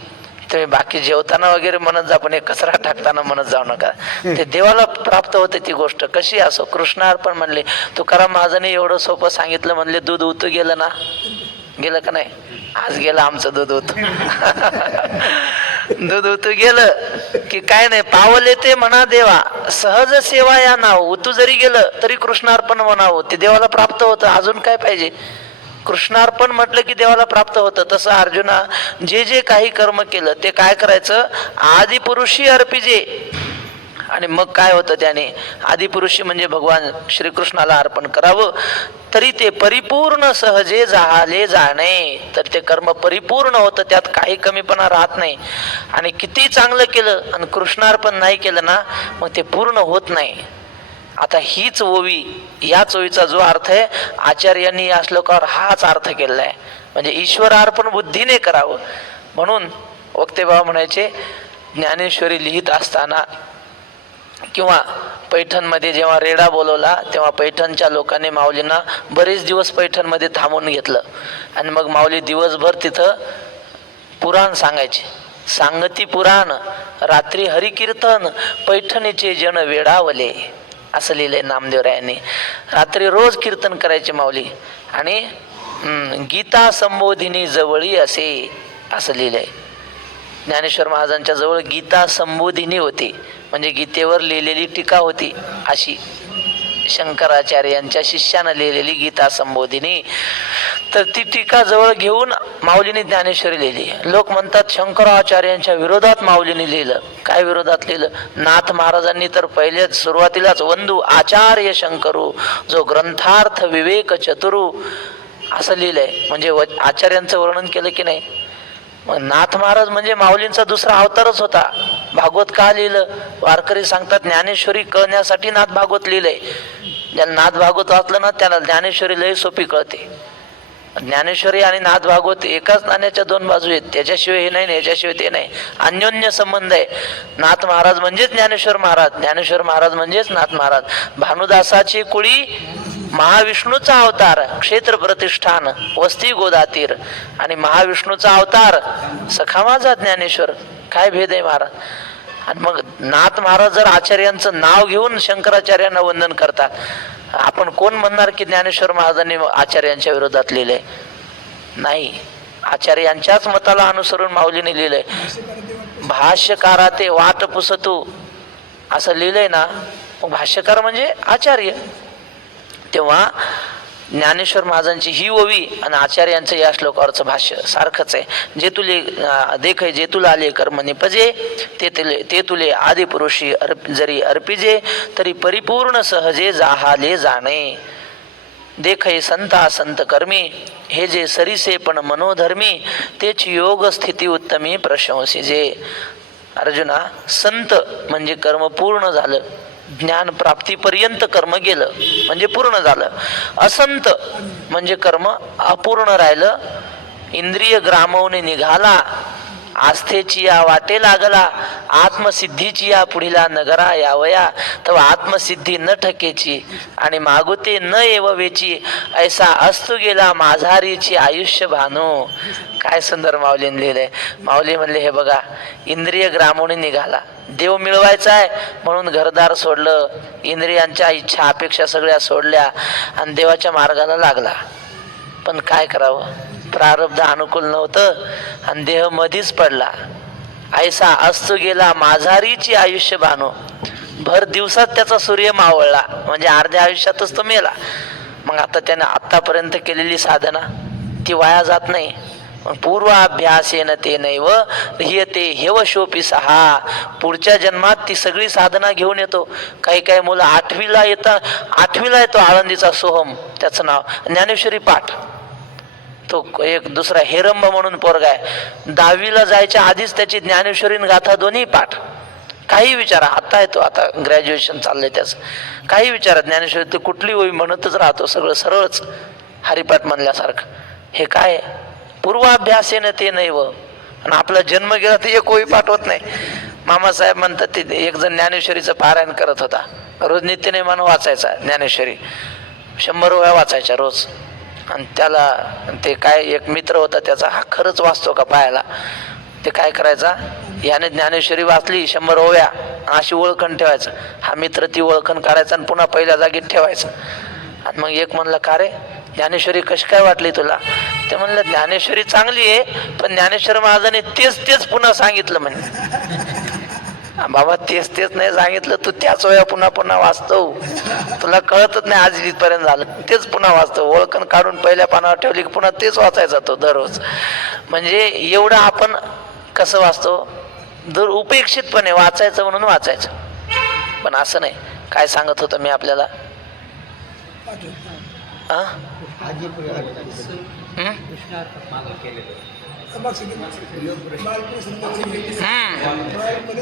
तुम्ही बाकी जेवताना वगैरे म्हणत जा, पण हे कचरा टाकताना म्हणत जाऊ नका, ते देवाला प्राप्त होते ती गोष्ट. कशी असो कृष्णार्पण म्हणले. तुकाराम महाराजांनी एवढं सोपं सांगितलं, म्हणले दूध उतू गेलं ना, गेलं का नाही? आज गेलं आमचं दूध उतू. दूध उतू गेलं की काय नाही, पावल येते म्हणा देवा, सहज सेवा या नाव. उतू जरी गेलं तरी कृष्णार्पण म्हणावं, ते देवाला प्राप्त होतं. अजून काय पाहिजे? कृष्णार्पण म्हटलं की देवाला प्राप्त होतं. तसं अर्जुना, जे जे काही कर्म केलं ते काय करायचं, आदि पुरुषी अर्पिजे. आणि मग काय होतं त्याने, आदिपुरुषी म्हणजे भगवान श्रीकृष्णाला अर्पण करावं, तरी ते परिपूर्ण सहजे झाले जाणे. तर ते कर्म परिपूर्ण होतं, त्यात काही कमीपणा राहत नाही. आणि किती चांगलं केलं आणि कृष्णार्पण नाही केलं ना, मग ते पूर्ण होत नाही. आता हीच ओवी, याच ओवीचा जो अर्थ आहे, आचार्यांनी या श्लोकावर हाच अर्थ केलेला आहे, म्हणजे ईश्वर अर्पण बुद्धीने करावं. म्हणून वक्ते बाबा म्हणायचे, ज्ञानेश्वरी लिहित असताना किंवा पैठणमध्ये जेव्हा रेडा बोलवला, तेव्हा पैठणच्या लोकांनी माऊलींना बरेच दिवस पैठणमध्ये थांबून घेतलं. आणि मग माऊली दिवसभर तिथं पुराण सांगायचे. सांगती पुराण रात्री हरिकीर्तन, पैठणीचे जन वेडावले, असं लिहिलंय नामदेवरायांनी. रात्री रोज कीर्तन करायचे माऊली. आणि गीता संबोधिनी जवळी असे, असं लिहिलंय. ज्ञानेश्वर महाराजांच्या जवळ गीता संबोधिनी होती, म्हणजे गीतेवर लिहिलेली टीका होती, अशी शंकराचार्य यांच्या शिष्यानं लिहिलेली गीता संबोधिनी. तर ती टीका जवळ घेऊन माऊलीने ज्ञानेश्वरी लिहिली. लोक म्हणतात शंकराचार्यांच्या विरोधात माऊलीने लिहिलं. काय विरोधात लिहिलं? नाथ महाराजांनी तर पहिलेच सुरुवातीलाच वंदू आचार्य शंकरू जो ग्रंथार्थ विवेक चतुरू, असं लिहिलंय. म्हणजे आचार्यांचं वर्णन केलं की नाही. मग नाथ महाराज म्हणजे माऊलींचा दुसरा अवतारच होता. भागवत का लिहिलं? वारकरी सांगतात ज्ञानेश्वरी कळण्यासाठी नाथ भागवत लिहिलंय. ज्याला नाथ भागवत वाचलं ना, त्याला ज्ञानेश्वरी लय सोपी कळते. ज्ञानेश्वरी आणि नाथ भागवत एकाच नाण्याच्या दोन बाजू आहेत. त्याच्याशिवाय हे नाही, याच्याशिवाय ते नाही. अन्योन्य संबंध आहे. नाथ महाराज म्हणजेच ज्ञानेश्वर महाराज, ज्ञानेश्वर महाराज म्हणजेच नाथ महाराज. भानुदासाची कुळी महाविष्णूचा अवतार, क्षेत्र प्रतिष्ठान वस्ती गोदातीर, आणि महाविष्णूचा अवतार सखा माझा ज्ञानेश्वर. काय भेद आहे महाराज. आणि मग नाथ महाराज जर आचार्यांचं नाव घेऊन शंकराचार्यांना वंदन करतात, आपण कोण म्हणणार की ज्ञानेश्वर महाराजांनी आचार्यांच्या विरोधात लिहिलंय? नाही, आचार्यांच्याच मताला अनुसरून माऊलीने लिहिलंय. भाष्यकारा ते वाट पुसतू, असं लिहिलंय ना. मग भाष्यकार म्हणजे आचार्य. तेव्हा ज्ञानेश्वर महाराजांची ही ओवी आणि आचार्यांचं या श्लोकावरचं भाष्य सारखंच आहे. जे तुले देखे जे तुला आले कर्म निपजे, ते तुले आदिपुरुषी जरी अर्पिजे, तरी परिपूर्ण सहजे जाहाले जाणे. देखे संता संत कर्मी, हे जे सरीसे पण मनोधर्मी, तेच योग स्थिती उत्तमी प्रशंसिजे. अर्जुना, संत म्हणजे कर्म पूर्ण झालं, ज्ञान प्राप्तीपर्यंत कर्म गेलं म्हणजे पूर्ण झालं. असंत म्हणजे कर्म अपूर्ण राहिलं. इंद्रिय ग्रामवणे निघाला, आस्थेची या वाटे लागला, आत्मसिद्धीची या पुढीला नगरा यावया, तेव्हा आत्मसिद्धी न ठकेची आणि मागुते न येववेची, ऐसा अस्तु गेला माझारीची आयुष्य भानू. काय सुंदर माऊलीने लिहिलंय. माऊली म्हणले, हे बघा, इंद्रिय ग्रामवणे निघाला, देव मिळवायचा आहे म्हणून घरदार सोडलं, इंद्रियांच्या इच्छा अपेक्षा सगळ्या सोडल्या आणि देवाच्या मार्गाला लागला. पण काय करावं, प्रारब्ध अनुकूल नव्हतं आणि देह मधीच पडला. ऐसा अस्तु गेला माझारीची आयुष्य भानू. भर दिवसात त्याचा सूर्य मावळला, म्हणजे अर्ध्या आयुष्यातच तो मेला. मग आता त्याने आतापर्यंत केलेली साधना ती वाया जात नाही. पूर्वाभ्यासेन ते नैव ह्रियते हेव शोपी सहा. पुढच्या जन्मात ती सगळी साधना घेऊन येतो. काही काही मुलं 8वीला येतो आळंदीचा सोहम, त्याचं नाव ज्ञानेश्वरी पाठ. तो एक दुसरा हेरंब म्हणून पोरगा आहे, 10वीला जायच्या आधीच त्याची ज्ञानेश्वरी गाथा दोन्ही पाठ. काही विचारा, आता आहे तो, आता ग्रॅज्युएशन चाललंय त्याचं. काही विचारा, ज्ञानेश्वरी ते कुठली ओवी म्हणतच राहतो, सगळं सरळच हरिपाठ म्हणल्यासारखं. हे काय पूर्वाभ्यासेन ते नैव. आणि आपला जन्म गेला तर एक ओवी पाठवत नाही. मामासाहेब म्हणतात, ते एक जण ज्ञानेश्वरीचं पारायण करत होता, रोज नित्यनेमान वाचायचा ज्ञानेश्वरी, 100 वेळा वाचायच्या रोज. आणि त्याला ते काय एक मित्र होता त्याचा, हा खरंच वाचतो का पाहायला. ते काय करायचा, याने ज्ञानेश्वरी वाचली 100 ओव्या, अशी ओळखण ठेवायचं. हा मित्र ती ओळखण काढायचा आणि पुन्हा पहिल्या जागेत ठेवायचं. आणि मग एक म्हणलं, का रे ज्ञानेश्वरी कशी काय वाटली तुला? ते म्हणलं, ज्ञानेश्वरी चांगली आहे, पण ज्ञानेश्वर महाराजांनी तेच पुन्हा सांगितलं. म्हणजे बाबा, तेच नाही सांगितलं, तू त्याच वेळा पुन्हा वाचतो, तुला कळतच नाही आज इथपर्यंत झालं. तेच पुन्हा वाचतो, ओळखण काढून पहिल्या पानावर ठेवली की पुन्हा तेच वाचायचा तो दररोज. म्हणजे एवढं आपण कसं वाचतो, जर उपेक्षितपणे वाचायचं म्हणून वाचायचं. पण असं नाही. काय सांगत होतं मी आपल्याला?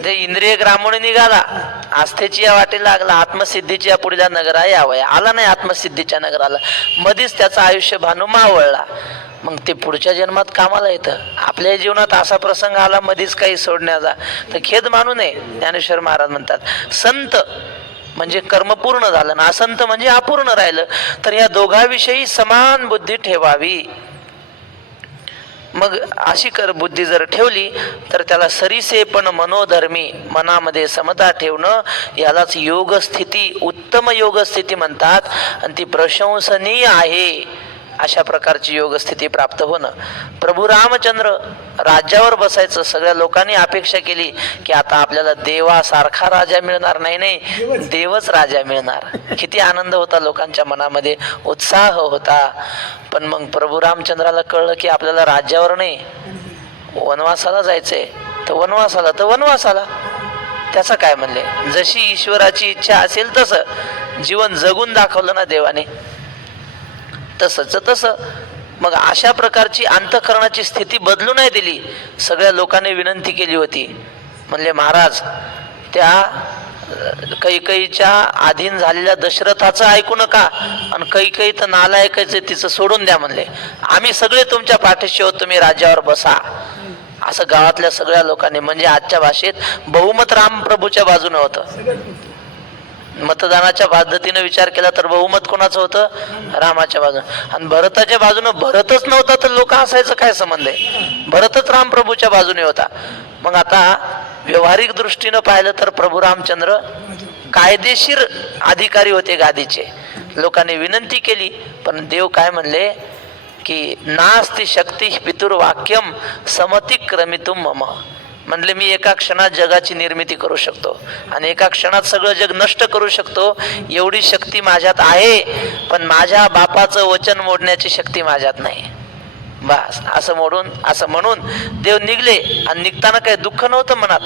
ते इंद्रिय ग्रामोण निघाला, आस्थेची या वाटेला लागला, आत्मसिद्धीच्या पुढल्या नगरा यावया. आला नाही आत्मसिद्धीच्या नगराला, मधीच त्याचं आयुष्य भानू मावळला. मग ते पुढच्या जन्मात कामाला येतं. आपल्या जीवनात असा प्रसंग आला मधीच काही सोडण्याचा, तर खेद मानू नये. ज्ञानेश्वर महाराज म्हणतात संत म्हणजे कर्म पूर्ण झालं ना, असंत म्हणजे अपूर्ण राहिलं. तर या दोघांविषयी समान बुद्धी ठेवावी. मग अशी बुद्धी जर ठेवली तर त्याला सरीसे पण मनोधर्मी, मनामध्ये समता ठेवणं, यालाच योग स्थिती, उत्तम योग स्थिती म्हणतात. आणि ती प्रशंसनीय आहे. अशा प्रकारची योग स्थिती प्राप्त होणं. प्रभू रामचंद्र राज्यावर बसायचं, सगळ्या लोकांनी अपेक्षा केली की आता आपल्याला देवासारखा राजा मिळणार, नाही देवच राजा मिळणार. किती आनंद होता लोकांच्या मनामध्ये, उत्साह होता. पण मग प्रभू रामचंद्राला कळलं की आपल्याला राज्यावर नाही, वनवासाला जायचंय. तर वनवासाला त्याचं काय म्हणले, जशी ईश्वराची इच्छा असेल तसं जीवन जगून दाखवलं ना देवाने, तसं. मग अशा प्रकारची अंतःकरणाची स्थिती बदलू नाही दिली. सगळ्या लोकांनी विनंती केली होती, म्हणले महाराज त्या कैकेयीच्या अधीन झालेल्या दशरथाचं ऐकू नका, आणि कैकेयी तर नालायकाचं, तिचं सोडून द्या. म्हणले आम्ही सगळे तुमच्या पाठीशी आहोत, तुम्ही राज्यावर बसा. असं गावातल्या सगळ्या लोकांनी, म्हणजे आजच्या भाषेत बहुमत रामप्रभूच्या बाजूने होतं. मतदानाच्या पद्धतीने विचार केला तर बहुमत कोणाचं होतं? रामाच्या बाजूने. आणि भरताच्या बाजूने भरतच नव्हता तर लोक असायचं काय संबंध आहे? भरतच रामप्रभूच्या बाजूने होता. मग आता व्यवहारिक दृष्टीनं पाहिलं तर प्रभू रामचंद्र कायदेशीर अधिकारी होते गादीचे. लोकांनी विनंती केली, पण देव काय म्हणले की नास्ति शक्ती पितुर्वाक्यम समतिक्रमितुम मम. म्हणले मी एका क्षणात जगाची निर्मिती करू शकतो आणि एका क्षणात सगळं जग नष्ट करू शकतो, एवढी शक्ती माझ्यात आहे. पण माझ्या बापाचं वचन मोडण्याची शक्ती माझ्यात नाही. बस असं म्हणून देव निघले. आणि निघताना काही दुःख नव्हतं मनात,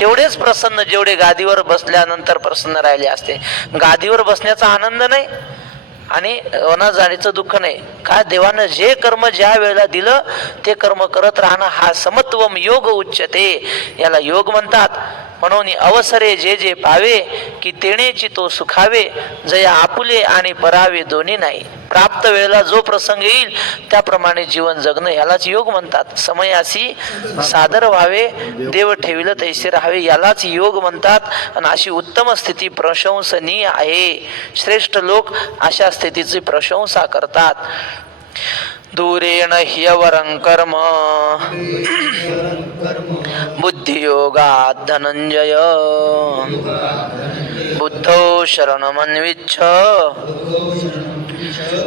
तेवढेच प्रसन्न जेवढे गादीवर बसल्यानंतर प्रसन्न राहिले असते. गादीवर बसण्याचा आनंद नाही आणि वनात जाण्याचं दुःख नाही. का देवानं जे कर्म ज्या वेळेला दिलं ते कर्म करत राहणं, हा समत्वम योग उच्चते, याला योग म्हणतात. म्हणून अवसरे जे जे पावे की तेणेची तो सुखावे, जया आपुले आणि परावे दोन्ही नाही. प्राप्त वेळेला जो प्रसंग येईल त्याप्रमाणे जीवन जगणं, यालाच योग म्हणतात. समयासी सादर व्हावे, देव ठेविल तैसे राहावे, यालाच योग म्हणतात. आणि अशी उत्तम स्थिती प्रशंसनीय आहे. श्रेष्ठ लोक अशा स्थितीची प्रशंसा करतात. दूरेण ह्यवरं कर्म बुद्धियोगात् धनंजय, बुद्धौ शरणमन्विच्छ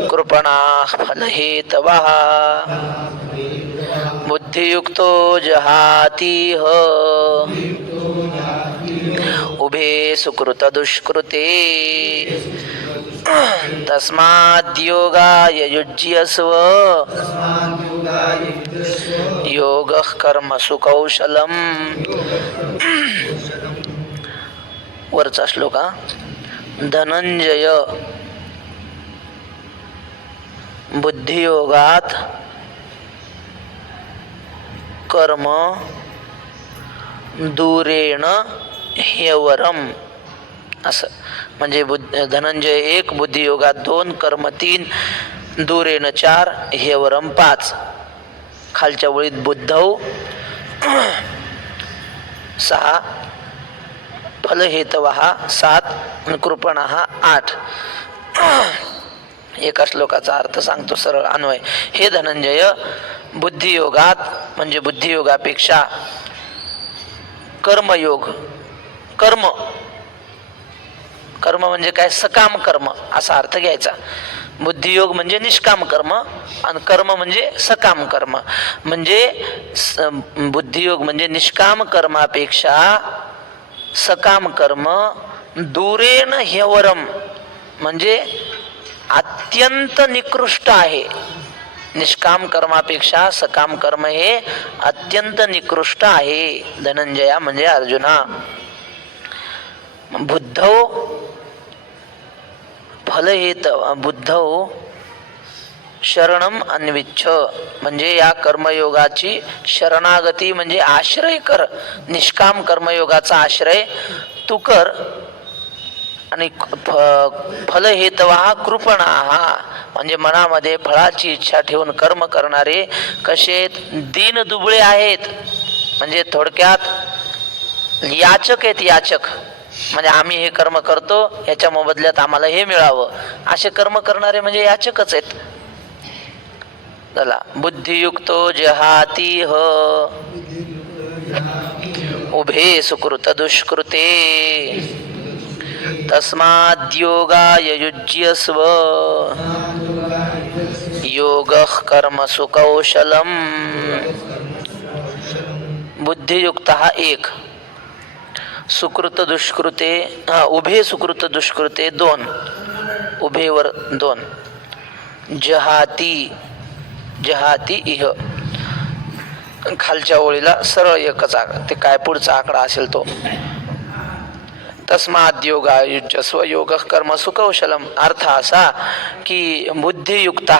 कृपणाः फलहेतवः, बुद्धियुक्तो जहातीह उभे सुकृत दुष्कृते, तस्माद्योगाय युज्यस्व योगः कर्मसु कौशलम्. वरचा श्लोक हा. धनंजय बुद्धियोगात कर्म दूरेण ह्यवरम, असं म्हणजे धनंजय 1, बुद्धियोगात 2, कर्म 3, दूरेण 4, ह्यवरम 5. खालच्या वळीत बुद्धौ 6, फलहेतवः 7, कृपणः 8. एका श्लोकाचा अर्थ सांगतो सरळ अन्वय. हे धनंजय, बुद्धियोगात म्हणजे बुद्धियोगापेक्षा कर्मयोग, कर्म म्हणजे काय? सकाम कर्म असा अर्थ घ्यायचा. बुद्धियोग म्हणजे निष्काम कर्म आणि कर्म म्हणजे सकाम कर्म. म्हणजे बुद्धियोग म्हणजे निष्काम कर्मापेक्षा सकाम कर्म दूरेण ह्यवरम म्हणजे अत्यंत निकृष्ट आहे. निष्काम कर्मापेक्षा सकाम कर्म हे अत्यंत निकृष्ट आहे. धनंजया म्हणजे अर्जुना. बुद्धौ फलहेतव बुद्धौ शरणम अन्विच्छ, म्हणजे या कर्मयोगाची शरणागती म्हणजे आश्रय कर, निष्काम कर्मयोगाचा आश्रय तू कर. आणि फलहेतवा कृपणा, म्हणजे मनामध्ये फळाची इच्छा ठेवून कर्म करणारे कसे दीन दुबळे आहेत, म्हणजे थोडक्यात याचक आहेत. याचक म्हणजे आम्ही हे कर्म करतो याच्या मोबदल्यात आम्हाला हे मिळावं, असे कर्म करणारे म्हणजे याचकच आहेत. चला, बुद्धियुक्तो जहातीह उभे सुकृत दुष्कृते तस्माद्योगाय युज्यस्व योगः कर्मसु कौशलम्. बुद्धियुक्त हा एक, सुकृत दुष्कृते उभे सुकृत दुष्कृते दोन, उभेवर दोन, जहाती जहाती इह खालच्या ओळीला सरळ एकच ते काय पुढचा आकडा असेल तो. तस्माद् योगायुज्यस्व योगः कर्मसु कौशलम. अर्थ असा की बुद्धियुक्त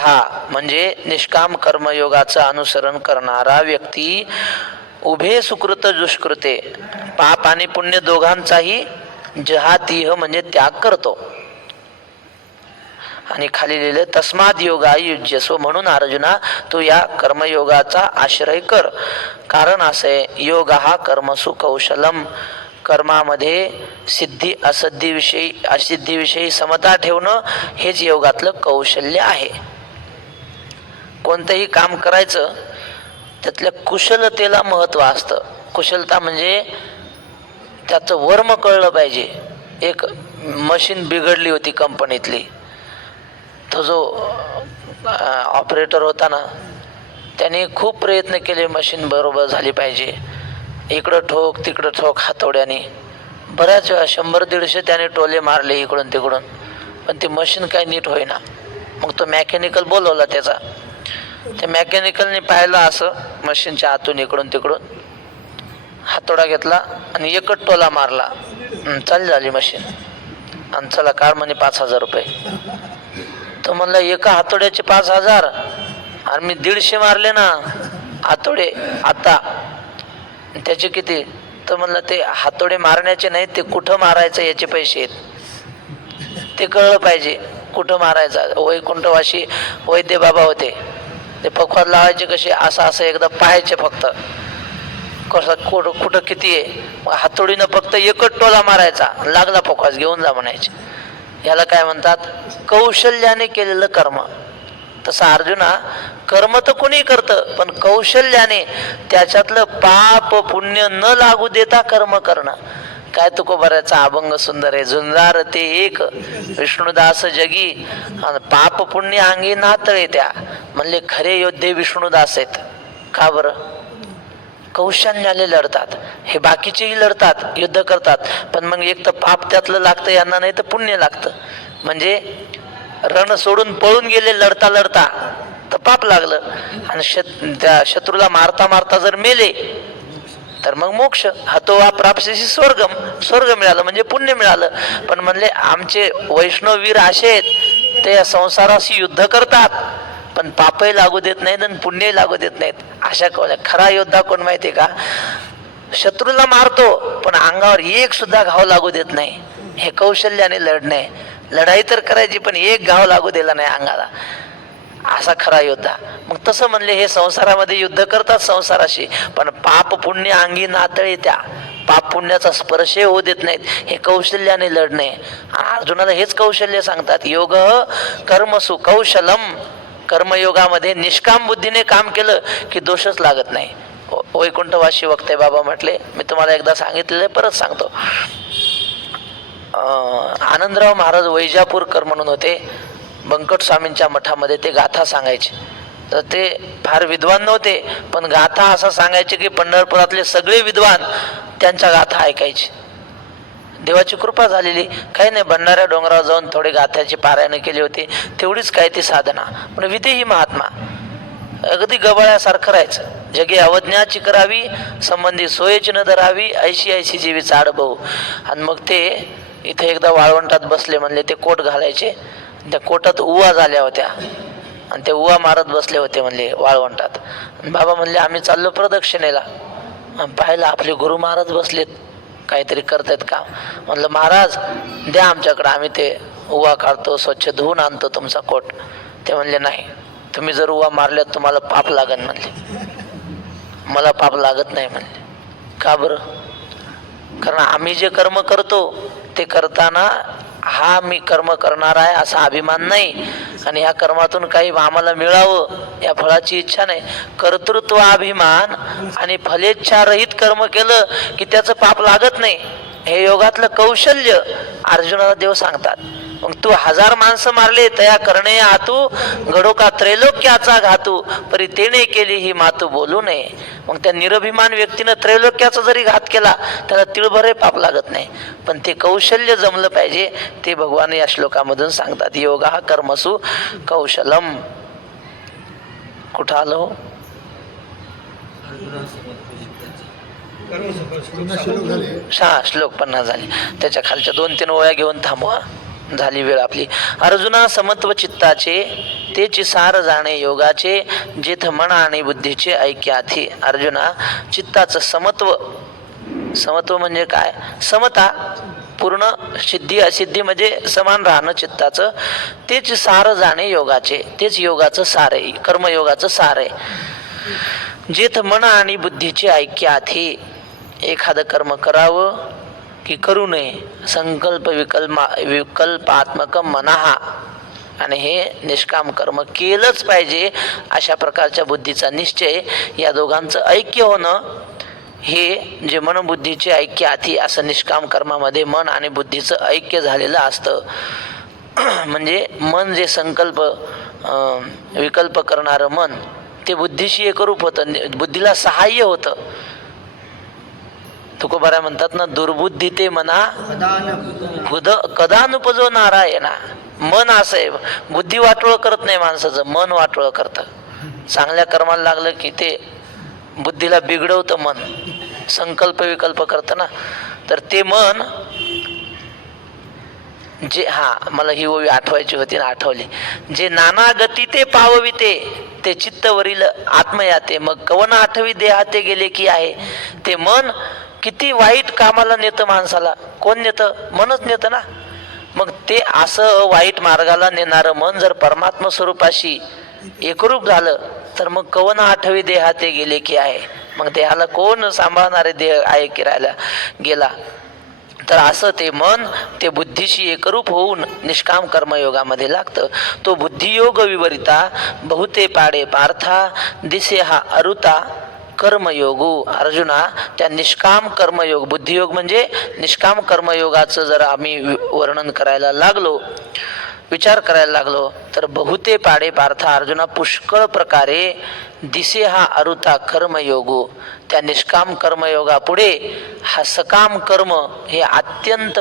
म्हणजे निष्काम कर्मयोगाचं अनुसरण करणारा व्यक्ती उभे सुकृत दुष्कृते, पाप आणि पुण्य दोघांचाही जहातीह म्हणजे त्याग करतो. आणि खाली लिहिले तस्माद योगा युज्यस्व, म्हणून अर्जुना तू या कर्मयोगाचा आश्रय कर. कारण असे, योग हा कर्मसु कौशलम, कर्मामध्ये सिद्धी असद्धी असिद्धीविषयी समता ठेवणं हेच योगातलं कौशल्य आहे. कोणतंही काम करायचं त्यातल्या कुशलतेला महत्त्व असतं. कुशलता म्हणजे त्याचं वर्म कळलं पाहिजे. एक मशीन बिघडली होती कंपनीतली, तो जो ऑपरेटर होता ना त्याने खूप प्रयत्न केले मशीन बरोबर झाली पाहिजे. इकडं ठोक तिकडं ठोक हातोड्याने, बऱ्याच वेळा 100-150 त्याने टोले मारले इकडून तिकडून, पण ती मशीन काही नीट होईना. मग तो मेकॅनिकल बोलवला त्याचा. त्या मेकॅनिकलने पाहिलं असं मशीनच्या आतून इकडून तिकडून, हातोडा घेतला आणि एकच टोला मारला, चालली झाली मशीन. आणि चला काढ म्हणे 5,000 रुपये. तो म्हणला एका हातोड्याचे 5,000 आणि मी 150 मारले ना हातोडे आता, त्याचे किती? तर म्हणलं ते हातोडे मारण्याचे नाही, ते कुठं मारायचं याचे पैसे आहेत. ते कळलं पाहिजे कुठं मारायचं. वैकुंठवासी वैद्य बाबा होते, ते पखवाद लावायचे कसे, असं असं एकदा पाहायचे फक्त कसं कुठं किती आहे. मग हातोडीनं फक्त एकच टोला मारायचा, लागला पखवाज घेऊन जा म्हणायचे. याला काय म्हणतात? कौशल्याने केलेलं कर्म. तसं अर्जुना कर्म तर कोणी करतं, पण कौशल्याने त्याच्यातलं पाप पुण्य न लागू देता कर्म करणं. काय तुकोबाराचा अभंग सुंदर आहे. झुंजार ते एक विष्णुदास जगी, पाप पुण्य अंगी नातळे त्या. म्हणले खरे योद्धे विष्णुदास आहेत. का बरं? कौशल्याने लढतात. हे बाकीचेही लढतात, युद्ध करतात, पण मग एक तर पाप त्यातलं लागतं यांना, नाही तर पुण्य लागतं. म्हणजे रण सोडून पळून गेले लढता लढता तर पाप लागलं, आणि त्या शत्रूला मारता मारता जर मेले तर मग मोक्ष. हतो वा प्राप्स्यसि स्वर्गम, स्वर्ग मिळालं म्हणजे पुण्य मिळालं. पण म्हणले आमचे वैष्णववीर असे आहेत, ते या संसाराशी युद्ध करतात पण पापही लागू देत नाहीत आणि पुण्यही लागू देत नाहीत. अशा खरा योद्धा कोण माहितीये का? शत्रूला मारतो पण अंगावर एक सुद्धा घाव लागू देत नाही. हे कौशल्याने लढणे. लढाई तर करायची पण एक घाव लागू दिला नाही अंगाला, असा खरा योद्धा. मग तसं म्हणले हे संसारामध्ये युद्ध करतात संसाराशी, पण पाप पुण्य अंगी नातळे त्या. पाप पुण्याचा स्पर्श होऊ देत नाहीत. हे कौशल्याने लढणे. अर्जुनाला हेच कौशल्य सांगतात. योग कर्मसु कौशलम. कर्मयोगामध्ये निष्काम बुद्धीने काम केलं की दोषच लागत नाही. वैकुंठवासी वक्ते बाबा म्हटले, मी तुम्हाला एकदा सांगितलेलं परत सांगतो. आनंदराव महाराज वैजापूरकर म्हणून होते, बंकट स्वामींच्या मठामध्ये ते गाथा सांगायचे. तर ते फार विद्वान नव्हते, पण गाथा असं सांगायचे की पंढरपुरातले सगळे विद्वान त्यांच्या गाथा ऐकायचे. देवाची कृपा झालेली. काही नाही, भंडाऱ्या डोंगरावर जाऊन थोडी गाथ्याची पारायण केली होती, तेवढीच काय ती साधना, पण विधेही महात्मा. अगदी गबाळ्यासारखं राहायचं. जगे अवज्ञाची करावी, संबंधी सोयेची न धरावी, ऐशी ऐशी जीवी चाड भाऊ. आणि मग ते इथे एकदा वाळवंटात बसले, म्हणले ते कोट घालायचे. त्या कोटात उवा झाल्या होत्या आणि ते उवा मारत बसले होते म्हणले वाळवंटात. बाबा म्हणले आम्ही चाललो प्रदक्षिणेला, पाहिलं आपले गुरु महाराज बसलेत, काहीतरी करतायत काम. म्हणलं महाराज द्या आमच्याकडं, आम्ही ते उवा काढतो, स्वच्छ धुवून आणतो तुमचा कोट. ते म्हणले नाही, तुम्ही जर उवा मारल्यात तुम्हाला पाप लागन म्हणले. मला पाप लागत नाही म्हणले. का बरं? कारण आम्ही जे कर्म करतो ते करताना हा मी कर्म करणार आहे असा अभिमान नाही, आणि ह्या कर्मातून काही आम्हाला मिळावं या फळाची इच्छा नाही. कर्तृत्व अभिमान आणि फलेच्छारहित कर्म केलं की त्याचं पाप लागत नाही. हे योगातलं कौशल्य अर्जुनाला देव सांगतात. मग तू 1000 माणसं मारले तया करणे आतू, घडो का त्रैलोक्याचा घातू, परी तेने केली ही मातू बोलू नये. मग त्या निरभिमान व्यक्तीनं त्रैलोक्याचा जरी घात केला त्याला तिळभरे पाप लागत नाही. पण ते कौशल्य जमलं पाहिजे, ते भगवान या श्लोकामधून सांगतात. योगा कर्मसु कौशलम. कुठं आलो? श्लोक 50 झाले. त्याच्या खालच्या 2-3 ओळ्या घेऊन थांबवा, झाली वेळ आपली. अर्जुना समत्व चित्ताचे तेची सार जाणे योगाचे, जेथ मन आणि बुद्धीचे ऐक्याथी. अर्जुना चित्ताचं समत्व, समत्व म्हणजे काय? समता, पूर्ण सिद्धी असिद्धी म्हणजे समान राहणं चित्ताचं. तेच सार जाणे योगाचे, तेच योगाचं सार आहे, कर्मयोगाचं सार आहे. जेथ मन आणि बुद्धीचे ऐक्याथी. एखादं कर्म करावं की करू नये, संकल्प विकल्पात्मक मनाहा, आणि हे निष्काम कर्म केलंच पाहिजे अशा प्रकारच्या बुद्धीचा निश्चय, या दोघांचं ऐक्य होणं, हे जे मनबुद्धीचे ऐक्य आधी असं निष्काम कर्मामध्ये मन आणि बुद्धीचं ऐक्य झालेलं असतं. म्हणजे मन जे संकल्प विकल्प करणारं मन ते बुद्धीशी एकरूप होतं, बुद्धीला सहाय्य होतं. तुकोबारा म्हणतात ना, दुर्बुद्धी ते मना कदानुपजो नारायणा. मन असं आहे, बुद्धी वाटोळ करत नाही माणसाचं, मन वाटोळ करतं. चांगल्या कर्माला लागलं की ते बुद्धीला बिघडवतं मन, संकल्प विकल्प करतं ना. तर ते मन जे, मला ही ओवी आठवायची होती ना, आठवली. जे नाना गती ते पावविते, ते चित्तवरील आत्मयाते, मग कवन आठवी देहाते गेले की आहे. ते मन किती वाईट कामाला नेतं माणसाला. कोण नेतं? मनच नेतं ना. मग ते असं वाईट मार्गाला नेणारं मन जर परमात्मा स्वरूपाशी एकरूप झालं तर मग कवन आठवी देहाते गेले की आहे. मग देहाला कोण सांभाळणारे देह आहे की राहायला गेला. तर असं ते मन ते बुद्धीशी एकरूप होऊन निष्काम कर्मयोगामध्ये लागतं. तो बुद्धियोग विवरिता बहुते पाडे पार्था, दिसे हा अरुता कर्मयोगू. अर्जुना, त्या निष्काम कर्मयोग, बुद्धियोग म्हणजे निष्काम कर्मयोगाचं जर आम्ही वर्णन करायला लागलो, विचार करायला लागलो, तर बहुते पाडे पार्था अर्जुना, पुष्कळ प्रकारे दिसे हा अरुता कर्मयोगू. त्या निष्काम कर्मयोगापुढे हा सकाम कर्म हे अत्यंत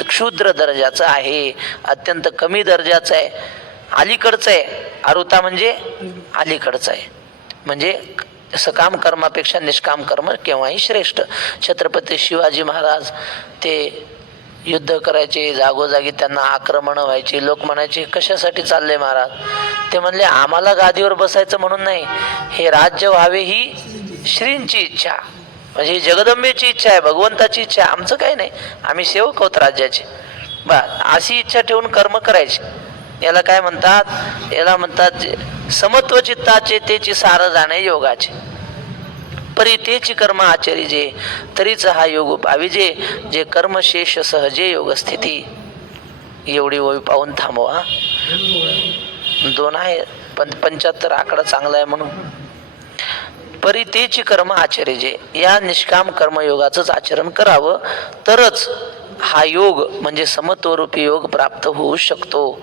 क्षुद्र दर्जाचं आहे, अत्यंत कमी दर्जाचं आहे, अलीकडचं आहे. अरुता म्हणजे अलीकडचं आहे. म्हणजे सकाम कर्मापेक्षा निष्काम कर्म केव्हाही श्रेष्ठ. छत्रपती शिवाजी महाराज ते युद्ध करायचे, जागोजागी त्यांना आक्रमण व्हायची. लोक म्हणायचे कशासाठी चालले महाराज? ते म्हणले आम्हाला गादीवर बसायचं म्हणून नाही, हे राज्य व्हावे ही श्रींची इच्छा, म्हणजे जगदंबेची इच्छा आहे, भगवंताची इच्छा आहे, आमचं काही नाही, आम्ही सेवक होत राज्याचे. अशी इच्छा ठेवून कर्म करायचे. याला काय म्हणतात? याला म्हणतात समत्व चित्ताचे तेची सार जाणे योगाचे, परी तेची कर्म आचरिजे, तरीच हा योग पाविजे, जे कर्मशेष सहजे योग स्थिती. एवढी ओवी पाहून थांबवा. 2 आहे पण 75 आकडा चांगला आहे म्हणून. परी तेची कर्म आचरिजे, या निष्काम कर्मयोगाचंच आचरण करावं, तरच हा योग म्हणजे समत्वरूपी योग प्राप्त होऊ शकतो.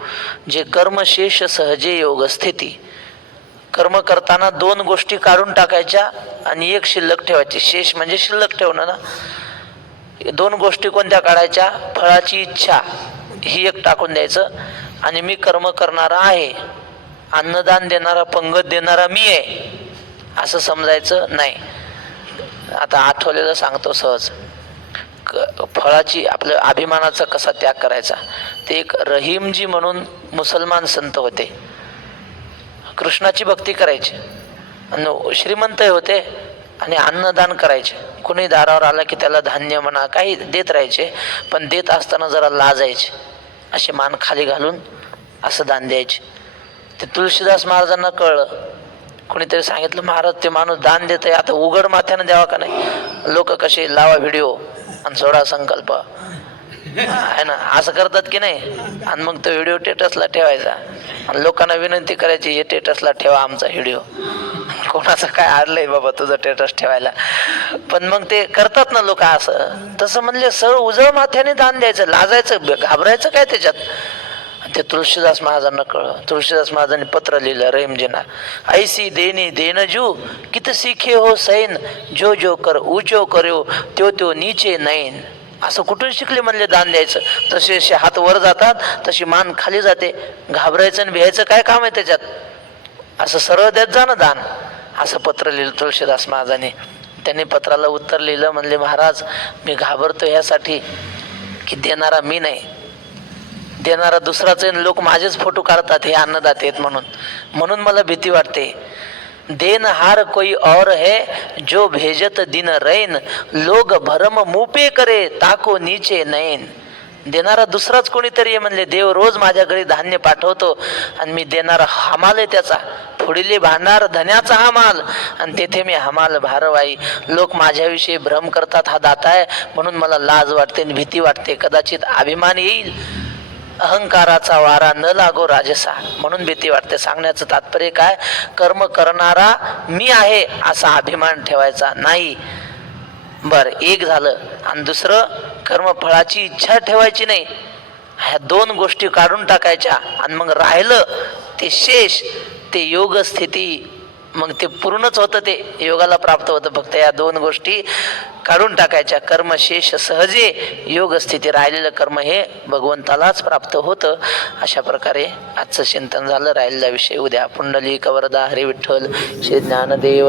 जे कर्मशेष सहजे योग स्थिती. कर्म करताना 2 गोष्टी काढून टाकायच्या आणि 1 शिल्लक ठेवायची. शेष म्हणजे शिल्लक ठेवणं ना. 2 गोष्टी कोणत्या काढायच्या? फळाची इच्छा ही 1 टाकून द्यायचं, आणि मी कर्म करणारा आहे अन्नदान देणारा पंगत देणारा मी आहे असं समजायचं नाही. आता आठवलेलं सांगतो सहज. फळाची आपल्या अभिमानाचा कसा त्याग करायचा. ते एक रहीमजी म्हणून मुसलमान संत होते. कृष्णाची भक्ती करायचे आणि श्रीमंत होते आणि अन्नदान करायचे. कुणी दारावर आला की त्याला धान्य म्हणा काही देत राहायचे, पण देत असताना जरा लाजायचे, असे मान खाली घालून असं दान द्यायचे. ते तुळशीदास महाराजांना कळलं. कोणीतरी सांगितलं, महाराज ते माणूस दान देत आहे, आता उघड माथ्यानं द्यावा का नाही. लोक कसे लावा व्हिडिओ आणि सोडा संकल्प आहे ना, असं करतात की नाही. आणि मग तो व्हिडिओ स्टेटसला ठेवायचा आणि लोकांना विनंती करायची, हे स्टेटसला ठेवा आमचा व्हिडिओ. कोणाचं काय अडलंय बाबा तुझं स्टेटस ठेवायला. पण मग ते करतात ना लोक असं. तसं म्हणले सरळ उजळ माथ्याने दान द्यायचं, लाजायचं घाबरायचं काय त्याच्यात. ते तुळशीदास महाराजांना कळलं. तुळशीदास महाराजांनी पत्र लिहिलं रहीमजींना. ऐसी देनी देन जू कित सीखे हो सैन, जो जो कर ऊचो करो त्यो त्यो नीचे नैन. असं कुठून शिकले म्हणले दान द्यायचं. जसे जसे हात वर जातात तशी मान खाली जाते. घाबरायचं आणि भ्यायचं काय काम आहे त्याच्यात. असं सरळ देत जा ना दान. असं पत्र लिहिलं तुळशीदास महाराजांनी. त्यांनी पत्राला उत्तर लिहिलं, म्हणले महाराज मी घाबरतो ह्यासाठी की देणारा मी नाही, देणारा दुसराच आहे. लोक माझेच फोटो काढतात हे अन्नदाते आहेत म्हणून मला भीती वाटते. देनहार कोई और है जो भेजत दिन रैन, लोग भरम मुपे करे ताको नीचे नैन. देणारा दुसराच कोणीतरी आहे म्हणले. देव रोज माझ्या घरी धान्य पाठवतो आणि मी देणारा हमाल आहे त्याचा. पुढील भांडार धन्याचा हमाल आणि तेथे मी हमाल भारवाई. लोक माझ्याविषयी भ्रम करतात हा दाता आहे म्हणून मला लाज वाटते आणि भीती वाटते. कदाचित अभिमान येईल, अहंकाराचा वारा न लागो राजसा, म्हणून भीती वाटते. सांगण्याचं तात्पर्य काय, कर्म करणारा मी आहे असा अभिमान ठेवायचा नाही. बर एक झालं. आणि दुसरं कर्मफळाची इच्छा ठेवायची नाही. ह्या दोन गोष्टी काढून टाकायच्या आणि मग राहिलं ते शेष, ते योग स्थिती, मग ते पूर्णच होतं, ते योगाला प्राप्त होतं. फक्त या दोन गोष्टी काढून टाकायच्या. कर्म शेष सहजे, योग स्थिती, राहिलेलं कर्म हे भगवंतालाच प्राप्त होतं. अशा प्रकारे आजचं चिंतन झालं. राहिलेला विषय उद्या. पुंडलिक वरदा हरी विठ्ठल श्री ज्ञानदेव.